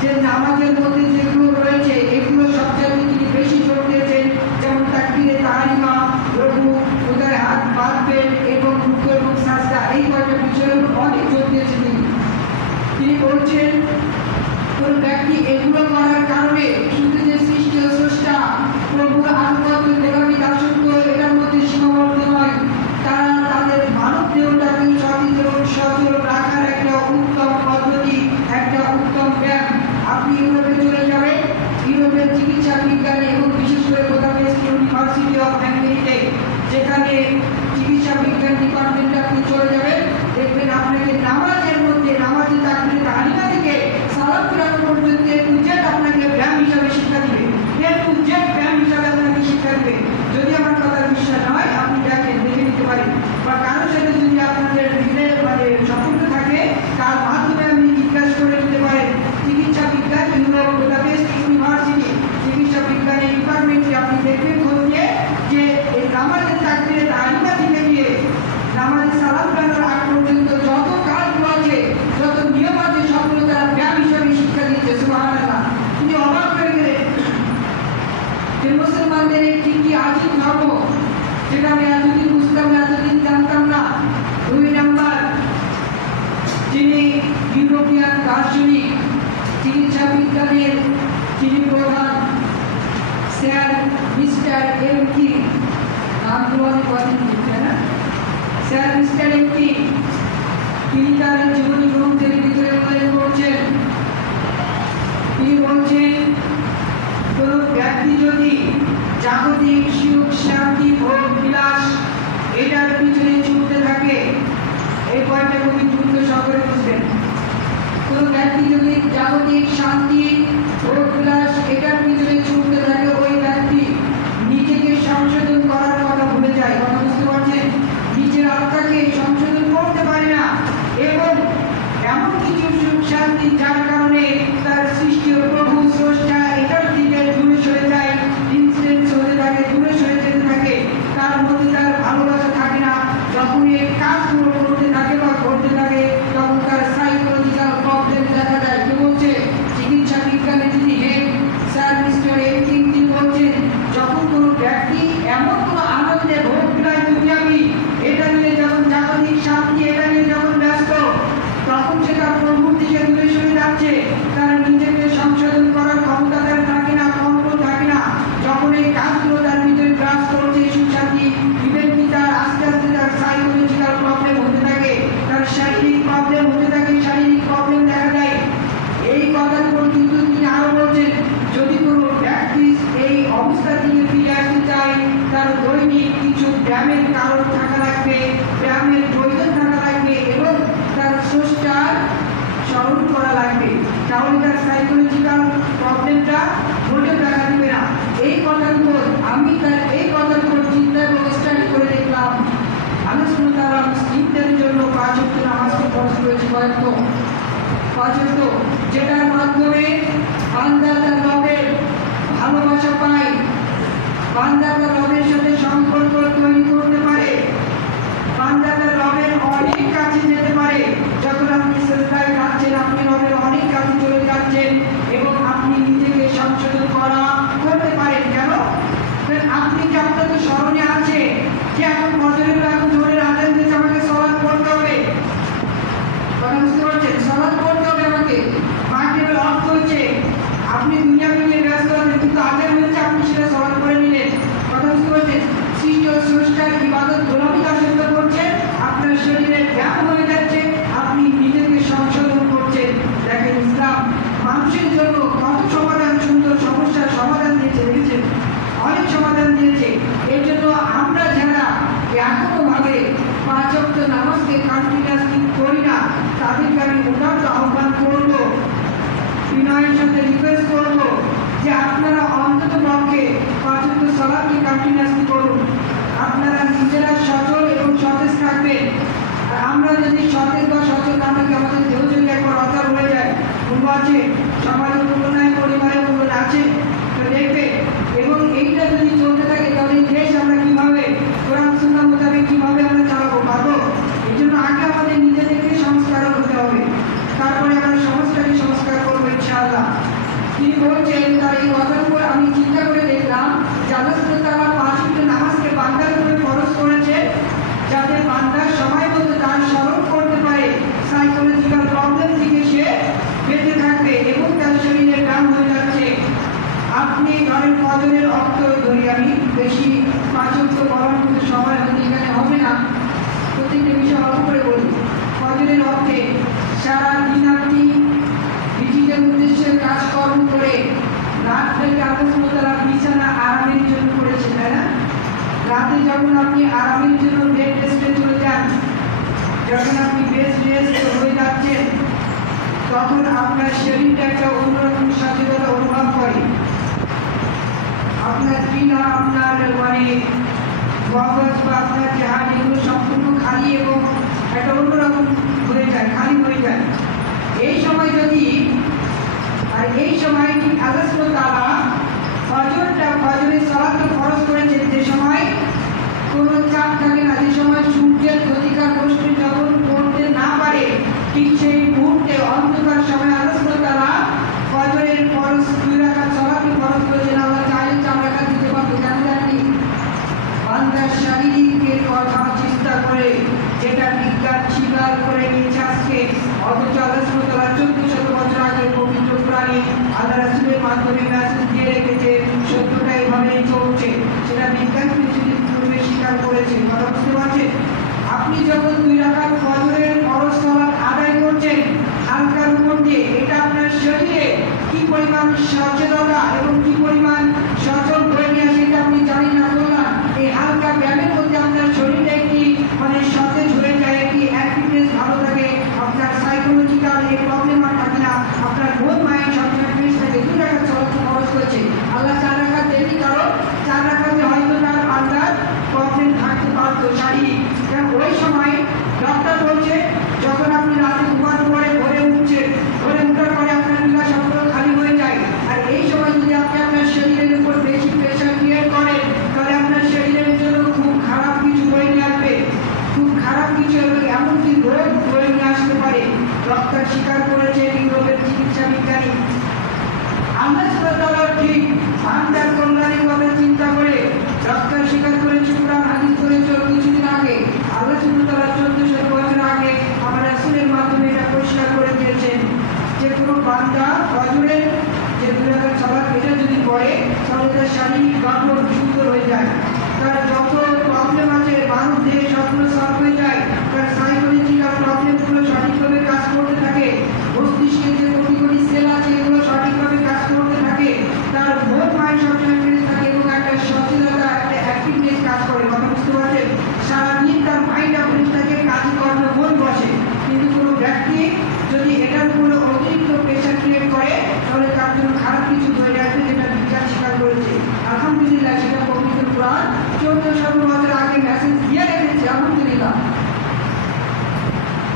যে নামাজের মধ্যে যেগুলো রয়েছে এগুলো সবচেয়ে তিনি বেশি জোর দিয়েছেন, যেমন তাকবীরে তাহরিমা, রকু, উদয় হাত বাঁধবেন এবং রুকু এবং সাজদা, এই কয়টা বিষয়ের অনেক জোর দিয়েছেন তিনি বলছেন কোন ব্যক্তি এগুলো করার কারণে শুধু যে সৃষ্টি ও স্রষ্টা প্রভুর আনুগত্য, গোলামি, দাসত্ব এটার মধ্যে সীমাবদ্ধ নয়, তারা তাদের মানব দেহটাকে সঠিক এবং সচল রাখার একটা উত্তম পদ্ধতি, একটা উত্তম জ্ঞান। আপনি ইউরোপে চলে যাবেন, ইউরোপের চিকিৎসা বিজ্ঞানে এবং বিশেষ করে বুদাপেস্ট ইউনিভার্সিটি অফ হ্যাঙ্গেরিতে, যেখানে চিকিৎসা বিজ্ঞান ডিপার্টমেন্টে আপনি চলে যাবেন, দেখবেন আপনাকে নামাজের মধ্যে, নামাজে তাকবীরে তাহরিমা থেকে সালাম ফিরানো পর্যন্ত আপনাকে ব্যায়াম হিসাবে শিক্ষা দিবে, ব্যায়াম হিসাবে আপনাকে শিক্ষা দিবে। যদি আমার কথা বিশ্বাস হয় আপনি দেখেন, দেখে নিতে পারেন, বা কারোর সাথে যদি আপনাদের সম্পর্ক থাকে তার মাধ্যমে আপনি জিজ্ঞাসা করে নিতে পারেন। চিকিৎসা বিজ্ঞান ইউরোপ বুদাপেস্ট ইউনিভার্সিটি চিকিৎসা বিজ্ঞানের ডিপার্টমেন্টে আপনি দেখবেন খোঁজে যে এই নামাজের তাকবীরে তাহরিমা থেকে গিয়ে নামাজে সালাম ফেরানোর আগ পর্যন্ত যত কাজগুলো আছে, যত নিয়ম আছে, সবগুলো তারা ব্যায়াম হিসাবে শিক্ষা দিচ্ছে। সুবহানাল্লাহ। তিনি অবাক হয়ে গেলেন যে মুসলমানদের একটি কি আজীব ধর্ম, যেটা আমি এতদিন বুঝতাম না, এতদিন জানতাম না। দুই নাম্বার, যিনি ইউরোপিয়ান দার্শনিক, চিকিৎসা বিজ্ঞানের যিনি প্রধান, স্যার মিস্টার এমটি, নামগুলো অনেক বলেন না, স্যার মিস্টার এমটি, তিনি তার জীবনী গ্রন্থের ভিতরে উল্লেখ করছেন তিনি বলছেন কোন ব্যক্তি যদি জাগতিক সুখ শান্তি ভোগ বিলাস এটার পিছনে ছুটতে থাকে, এই পয়েন্টটা খুবই দ্রুত সকলে বুঝবেন। কোন ব্যক্তি যদি জাগতিক শান্তি ভোগ বিলাস এটার পিছনে ছুটতে থাকে, ওই ব্যক্তি নিজেকে সংশোধন করার কথা ভুলে যায়। কথা বুঝতে পারছেন? নিজের আত্মাকে সংশোধন করতে পারে না এবং এমন কিছু সুখ শান্তি যার কারণে তার সৃষ্টি প্রভু স্রষ্টা এটার দিকে দূরে সরে যায়, ইনসিডেন্স হতে থাকে, দূরে সরে যেতে থাকে, তার মধ্যে তার ভালোবাসা থাকে না। যখন এই কাজগুলো করতে থাকে বা করতে থাকে তখন তার সাইকোলজিক্যাল প্রবলেম দেখা যায়। কি বলছে চিকিৎসা বিজ্ঞানে যিনি হেড স্যার মিস্টার এমকিং, তিনি বলছেন যখন কোনো ব্যক্তি এমন কোনো আনন্দে ভোগ বিলায় দুনিয়াবি এটা নিয়ে যখন জাগতিক শান্তি এটা নিয়ে যখন ব্যস্ত, তখন সে তার প্রভুর দিকে দূরে সরে যাচ্ছে। তার নিজেকে সংশোধন করার ক্ষমতা তার থাকে না, কন্ট্রোল থাকে না। যখন এই কাজগুলো তার ভিতরে গ্রাস করছে সুখ শান্তি, ইভেন কি তার আস্তে আস্তে তার সাইকোলজিক্যাল প্রবলেম হতে থাকে, তার শারীরিক প্রবলেম হতে থাকে, শারীরিক প্রবলেম দেখা যায়। এই কথার উপর কিন্তু তিনি আরো বলছেন যদি কোনো ব্যক্তি এই অবস্থা থেকে ফিরে আসতে চায়, তার দৈনিক কিছু ব্যায়ামের কারণ থাকা লাগবে, ব্যায়ামের প্রয়োজন থাকা লাগবে এবং তার স্রষ্টার স্মরণ করা লাগবে, তাহলে তার সাইকোলজিক্যাল প্রবলেমটা মোটেও দেখা দিবে না। এই কথার উপর আমি তার এই কথার উপর চিন্তা এবং স্টাডি করে দেখলাম। আমি শুনলাম ইফতারের জন্য 5 ওয়াক্ত নামাজকে ফরজ করেছি, পাঁচ ওয়াক্ত, যেটার মাধ্যমে বান্দা তার রবের ভালোবাসা পায়, বান্দা তার রবের সাথে সম্পর্ক তৈরি করতে পারে, বান্দা তার রবের অনেক কাছে যেতে পারে। যখন আপনি সিজদায় যাচ্ছেন আপনি রবের অনেক কাছে চলে যাচ্ছেন এবং আপনি নিজেকে সংশোধন করতে পারেন। কেন? আপনি কি আপনার তো স্মরণে আছে যে এখন ফজরের এখন জোরের আজান দিয়েছে, আমাকে সালাত পড়তে হবে। কথা বুঝতে পারছেন? সালাত পড়তে হবে আমাকে। মাগরিবের অর্থ হচ্ছে আপনি দুনিয়া নিয়ে ব্যস্ত আছেন কিন্তু আজান হচ্ছে আপনি সেটা সালাত পড়ে নিলেন। কথা বুঝতে পারছেন? সৃষ্টি ও স্রষ্টার ইবাদত গোলামি আসক্ত করছে, আপনার শরীরের ব্যায়াম হয়ে যাচ্ছে, আপনি নিজেকে সংশোধন করছেন। দেখেন ইসলাম মানুষের জন্য কত সমাধান, সুন্দর সমস্যার সমাধান দিয়েছে, দেখেছেন? অনেক সমাধান দিয়েছে। এই জন্য আমরা যারা এখনো ভাবে 5 ওয়াক্ত নামাজকে কন্টিনিউয়াসলি করি না, তাদেরকে আমি উদাত্ত আহ্বান করব, বিনয়ের সাথে রিকোয়েস্ট করব যে আপনারা অন্তত পক্ষে 5 ওয়াক্ত সালাতকে কন্টিনিউয়াসলি করুন। আপনারা নিজেরা সচল এবং সতেজ থাকবেন। আর আমরা যদি সতেজ বা সচল না থাকি, আমাদের দেহ যদি একবার অচল হয়ে যায়, কোনো আছে সমাজের কোনো নাই, পরিবারের কোনো আছে, তো দেখবে। এবং এইটা যদি চলতে থাকে তাহলে দেশ আমরা কিভাবে কোরআন সুন্নাহ মোতাবেক কিভাবে আমরা চালাবো পারবো? এই জন্য আগে আমাদের নিজেদেরকে সংস্কার হতে হবে, তারপরে আমরা সমাজটাকে সংস্কার করবো ইনশাআল্লাহ। তিনি বলছেন তার এই কথার উপর আমি চিন্তা করে দেখলাম যে আল্লাহ সুবহানাহু ওয়া তাআলা 5 ওয়াক্ত নামাজকে বান্দার উপরে ফরজ করেছে যাতে বান্দা সময় মতো তার স্মরণ করতে পারে, সাইকোলজিক্যাল প্রবলেম থেকে সে বেঁচে থাকবে এবং তার শরীরে ব্যায়াম হয়ে যাচ্ছে। আপনি ধরেন ফজরের অর্থ ধরি, আমি বেশি 5 ওয়াক্ত বলার মতো সময় হয়তো এখানে হবে না, প্রত্যেকটা বিষয় অল্প করে বলি। ফজরের অর্থে সারা দিন আপনি নিজেদের উদ্দেশ্যে কাজকর্ম করে রাতটাকে আল্লাহ সুবহানাহু ওয়া তাআলা বিছানা আরামের জন্য করেছেন, তাই না? রাতে যখন আপনি আরামের জন্য বেড রেস্টে চলে যান, যখন আপনি বেড রেস্ট হয়ে যাচ্ছেন, তখন আপনার শরীরটা একটা অন্যরকম সচেতনতা অনুভব করে। আপনার দিনা আপনার মগজ বা আপনার দেহান এগুলো সম্পূর্ণ খালি এবং একটা অন্যরকম হয়ে যায়, খালি হয়ে যায়। এই সময় যদি এই সময় ঠিক আল্লাহ সুবহানাহু ওয়া তাআলা ফজরের সালাতকে ফরজ করেছেন, যে সময় কোনো চাপ থাকে না, যে সময় সূর্যের প্রতিকার রশ্মি যখন পড়তে না পারে, ঠিক সেই মুহূর্তে অন্ধকার সময় আল্লাহ সুবহানাহু ওয়া তাআলা ফজরের ফরজ 2 রাকাত সালাতকে ফরজ করেছেন। আল্লাহ চাইলে 4 রাকাত দিতে পারতো, কেন জানেন? বান্দার শারীরিকের কথা চিন্তা করে, যেটা বিজ্ঞান স্বীকার করে নিয়েছে আজকে, অথচ আল্লাহ সুবহানাহু ওয়া তাআলা 1400 বছর আগে পবিত্র কোরআনে আল্লাহ রাসূলের মাধ্যমে মেসেজ দিয়ে রেখেছে, সত্যটা এইভাবেই চলছে, সেটা বিজ্ঞান যদি পূর্বে স্বীকার করেছে। কথা বুঝতে পারছেন? আপনি যখন 2 রাকাত ফজরের ফরজ সালাত আদায় করছেন হালকার উপর দিয়ে, এটা আপনার শরীরে কি পরিমাণ সচেতনতা এবং কি পরিমাণ সচল করে নিয়ে আসে এটা আপনি জানেন না বললাম। এই হালকা ব্যায়ামের মধ্যে আপনার শরীরটা একটি সতেজ হয়ে যায়, একটি অ্যাক্টিভনেস ভালো থাকে, আপনার সাইকোলজিক্যাল এই প্রবলেম আর থাকে না, আপনার মন মাইন্ড সবসময় ফ্রেশ থাকে। 2 রাকাত সালাত ফরজ করেছে আল্লাহ, 4 রাকাত দেয়নি, কারণ 4 রাকাতে হয়তো তার বান্দার প্রবলেম থাকতে পারতো শারীরিক। কারণ ওই সময় ডক্টর বলছে যখন আপনি রাতে ঘুমানোর পরে ভোরে উঠছেন, ভোরে উঠার পরে আপনার নীলা সবগুলো খালি হয়ে যায়, আর এই সময় যদি আপনি আপনার শরীরের উপর বেশি প্রেশার ক্রিয়েট করেন তাহলে আপনার শরীরের জন্য খুব খারাপ কিছু বয়ে নিয়ে আসবে, খুব খারাপ কিছু এবং এমনকি রোগ বয়ে নিয়ে আসতে পারে। ডক্টর স্বীকার করেছে এই রোগের চিকিৎসা বিজ্ঞানী। আল্লাহ সুবহানাহু ঠিক বান্দার কল্যাণের কথা চিন্তা করে ডক্টর স্বীকার করেছে, কোরআন হাদিস করেছে কিছুদিন আগে আল্লাহ সুবহানাহু 1400 বছর আগে আমার রাসূলের মাধ্যমে এটা পরিষ্কার করে দিয়েছেন যে কোনো বান্দা ফজরের যে 2 রাকাত সালাত এটা যদি পড়ে তাহলে তার শারীরিক গঠন সুন্দর হয়ে যায়, তার যত প্রবলেম আছে মানব দেহে সবগুলো সলভ হয়ে যায়, তার সাইকোলজিক্যাল প্রবলেমগুলো সঠিকভাবে কাজ করতে থাকে, মস্তিষ্কের যে কোটি কোটি সেল আছে এগুলো সঠিকভাবে কাজ করতে থাকে, তার মন মাইন্ড সবসময় ফ্রেশ থাকে এবং একটা সচেতনতা একটা অ্যাক্টিভনেস কাজ করে। কথা বুঝতে পারছেন? সারাদিন তার মাইন্ড ফ্রেশ থাকে, কাজে কর্মে মন বসে। কিন্তু কোনো ব্যক্তি যদি এটার উপরে অতিরিক্ত প্রেশার ক্রিয়েট করে তাহলে তার জন্য খারাপ কিছু হয়ে আসবে, যেটা বিজ্ঞান স্বীকার করেছে। আলহামদুলিল্লাহ সেটা পবিত্র কোরআন 1400 বছর আগে মেসেজ দিয়ে রেখেছে। আলহামদুলিল্লাহ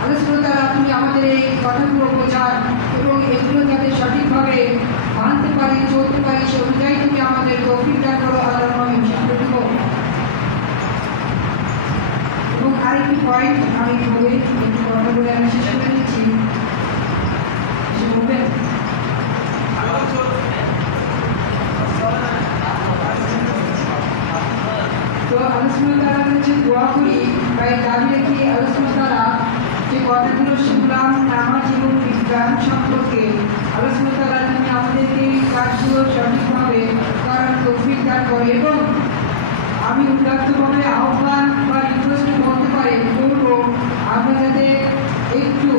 আল্লাহ সুবহানাহু ওয়া তাআলা তুমি আমাদের এই কথাগুলো বোঝান এবং এগুলো যাতে সঠিকভাবে মানতে পারি, চলতে পারি, সে অনুযায়ী তুমি আমাদের তৌফিক দান করো। আল্লাহুম্মা আমিন। এবং আরেকটি পয়েন্ট আমি বলে একটু কথা বলে আমি শেষ করে দিচ্ছি। বলবেন তো আল্লাহ সুবহানাহু ওয়া তাআলার কাছে দোয়া করি, তাই দাবি রাখি আল্লাহ সুবহানাহু ওয়া তাআলা যে কথাগুলো শুনলাম নামাজ এবং বিজ্ঞান সম্পর্কে, আল্লাহ সুবহানাহু ওয়া তাআলা তুমি আমাদেরকে এই কাজগুলো সঠিকভাবে করার তৌফিক দান করে। এবং আমি উদাত্তভাবে আহ্বান বা রিকোয়েস্ট বলতে পারি বলবো আমরা যাতে একটু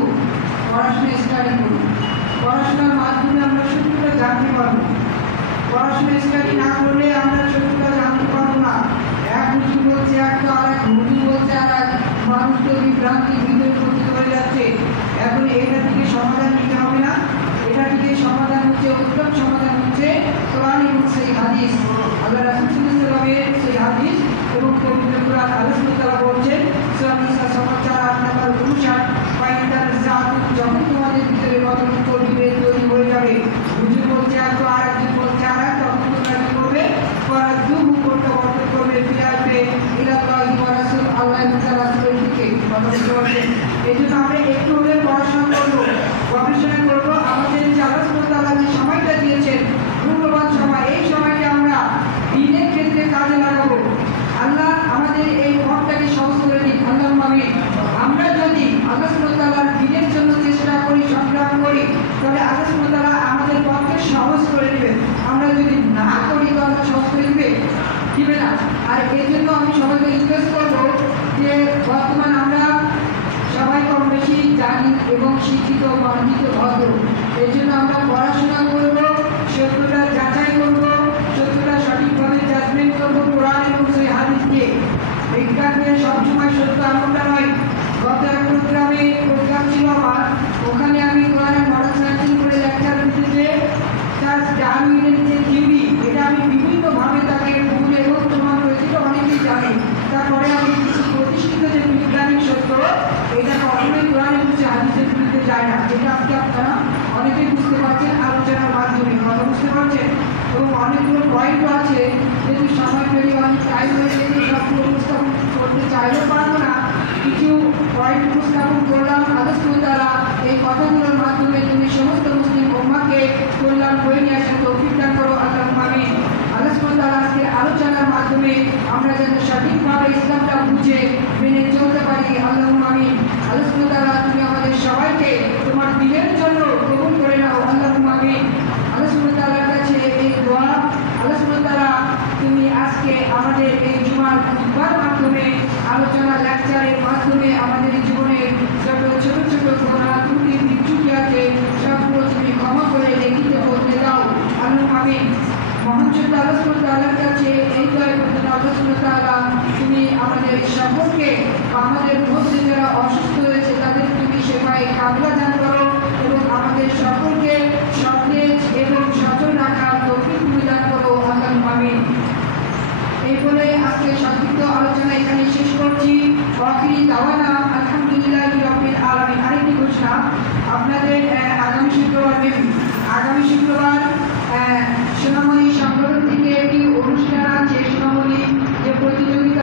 পড়াশোনা স্টাডি করি, পড়াশোনার মাধ্যমে আমরা সত্যিটা জানতে পারবো। পড়াশোনা স্টাডি না করলে আমরা সত্যিটা জানতে পারবো না। এক হুজুর বলছে একটা, আর এক হুজুর বলছে আর এক, মানুষ তো বিভ্রান্তি ভিতরে পতিত হয়ে যাচ্ছে। এখন এটা থেকে সমাধান নিতে হবে না, এটা থেকে সমাধান হচ্ছে, উত্তম সমাধান হচ্ছে কোরআন এবং সেই হাদিস, আল্লাহ রাসূল সাল্লাল্লাহু আলাইহি ওয়াসাল্লামের সেই হাদিস এবং পবিত্র কোরআন। আল্লাহ সুবহানাহু ওয়া তাআলা বলছেন সূরা নিসা 4 নম্বর 59, ফাইন্দার জাতু, যখন তোমাদের ভিতরে মতভেদ তৈরি হয়ে যাবে, হুজুর বলছে এক, আর একজন বলছে আর এক, তখন তোমরা কি করবে? ফারাদুহু, প্রত্যাবর্তন করবে, ফিরে আসবে ইলাল্লাহি ওয়া রাসূল, আল্লাহ এবং তার রাসূলের দিকে। কথা বুঝতে পারছেন? এই জন্য আমরা একটু হলে পড়াশোনা করবো, গবেষণা করবো। আমাদের যে আল্লাহ সুবহানাহু ওয়া তাআলা যে সময়টা দিয়েছেন মূল্যবান সময়, এই সময়টা আমরা দিনের ক্ষেত্রে কাজে লাগাবো। আল্লাহ আমাদের এই পথটাকে সহজ করে দিন। আল্লাহুম্মা আমিন। আমরা যদি আল্লাহ সুবহানাহু ওয়া তাআলার দ্বীনের জন্য চেষ্টা করি, সংগ্রাম করি, তাহলে আল্লাহ সুবহানাহু ওয়া তাআলা আমাদের পথকে সহজ করে দিবেন। আমরা যদি না করি তো আল্লাহ সহজ করে দিবে না। আর এই জন্য আমি সবাইকে রিকোয়েস্ট করবো যে বর্তমান আমরা সবাই কম বেশি জানি এবং শিক্ষিত, মার্জিত, ভদ্র। এই জন্য আমরা পড়াশোনা করবো, সত্যটা যাচাই করবো, সত্যটা সঠিকভাবে জাজমেন্ট করবো কোরআন এবং সেই হাদিস দিয়ে। বিজ্ঞান দিয়ে সবসময় সত্য এমনটা নয়। গত এক প্রোগ্রামে প্রোগ্রাম ছিল আমার, ওখানে আমি কোরআনের মডেল সায়েন্স করে লেকচার দিতে, চার্লস ডারউইনের যে থিওরি, এটা আমি বিভিন্নভাবে তাকে ভুল এবং প্রমাণ করেছি, তো অনেকেই জানে। তারপরে আমি কিছু প্রতিষ্ঠিত যে বিজ্ঞানিক সত্য, এটা কখনোই কোরআন এবং হাদিসের বিরুদ্ধে যায় না। এটা আজকে আপনারা অনেকেই বুঝতে পারছেন আলোচনার মাধ্যমে। কথা বুঝতে পারছেন? এবং অনেকগুলো পয়েন্টও আছে, যেহেতু সময় পেরিয়ে অনেক টাইম হয়ে গেলে সবগুলো উপস্থাপন করতে চাইলেও পারবো না। কিছু পয়েন্ট উপস্থাপন করলাম। আল্লাহ সুবহানাহু ওয়া তাআলা এই কথাগুলোর মাধ্যমে তুমি সমস্ত মুসলিম উম্মাহকে কল্যাণ বয়ে নিয়ে আসার তৌফিক দান করো। আল্লাহুম্মা আমিন। আল্লাহ সুবহানাহু ওয়া তাআলা আজকের আলোচনার মাধ্যমে আমরা যেন সঠিকভাবে ইসলামটা বুঝে মেনে চলতে পারি। আল্লাহুম্মা আমিন। আল্লাহ সুবহানাহু ওয়া তাআলা তুমি আমাদের সবাইকে তোমার দ্বীনের জন্য কবুল করে নাও। আল্লাহুম্মা আমিন। আল্লাহ সুবহানাহু ওয়া তাআলার কাছে এই দোয়া, আল্লাহ সুবহানাহু ওয়া তাআলা তুমি আজকে আমাদের এই জুমার খুতবার মাধ্যমে, আলোচনা লেকচারের মাধ্যমে আমাদের জীবনের যত ছোট ছোট গুনাহ ত্রুটি বিচ্যুতি আছে সবগুলো তুমি ক্ষমা করে লিখিত বদলে দাও। হৃদয় করতেন। আল্লাহ তুমি আমাদের সকলকে, আমাদের মধ্যে যারা অসুস্থ হয়েছে তাদের তুমি সেবায় কামনা দান করো এবং আমাদের সকলকে সতেজ এবং সচল রাখার তৌফিক দান করো। আমিন। এই বলে আজকে সংক্ষিপ্ত আলোচনা এখানে শেষ করছি। আখিরি দাওয়ানা আলহামদুলিল্লাহি রাব্বিল আলামিন। আরেকটি ঘোষণা, আপনাদের আগামী শুক্রবার সোনামণি সংগঠন থেকে একটি অনুষ্ঠান আছে। সোনামণি যে প্রতিযোগিতা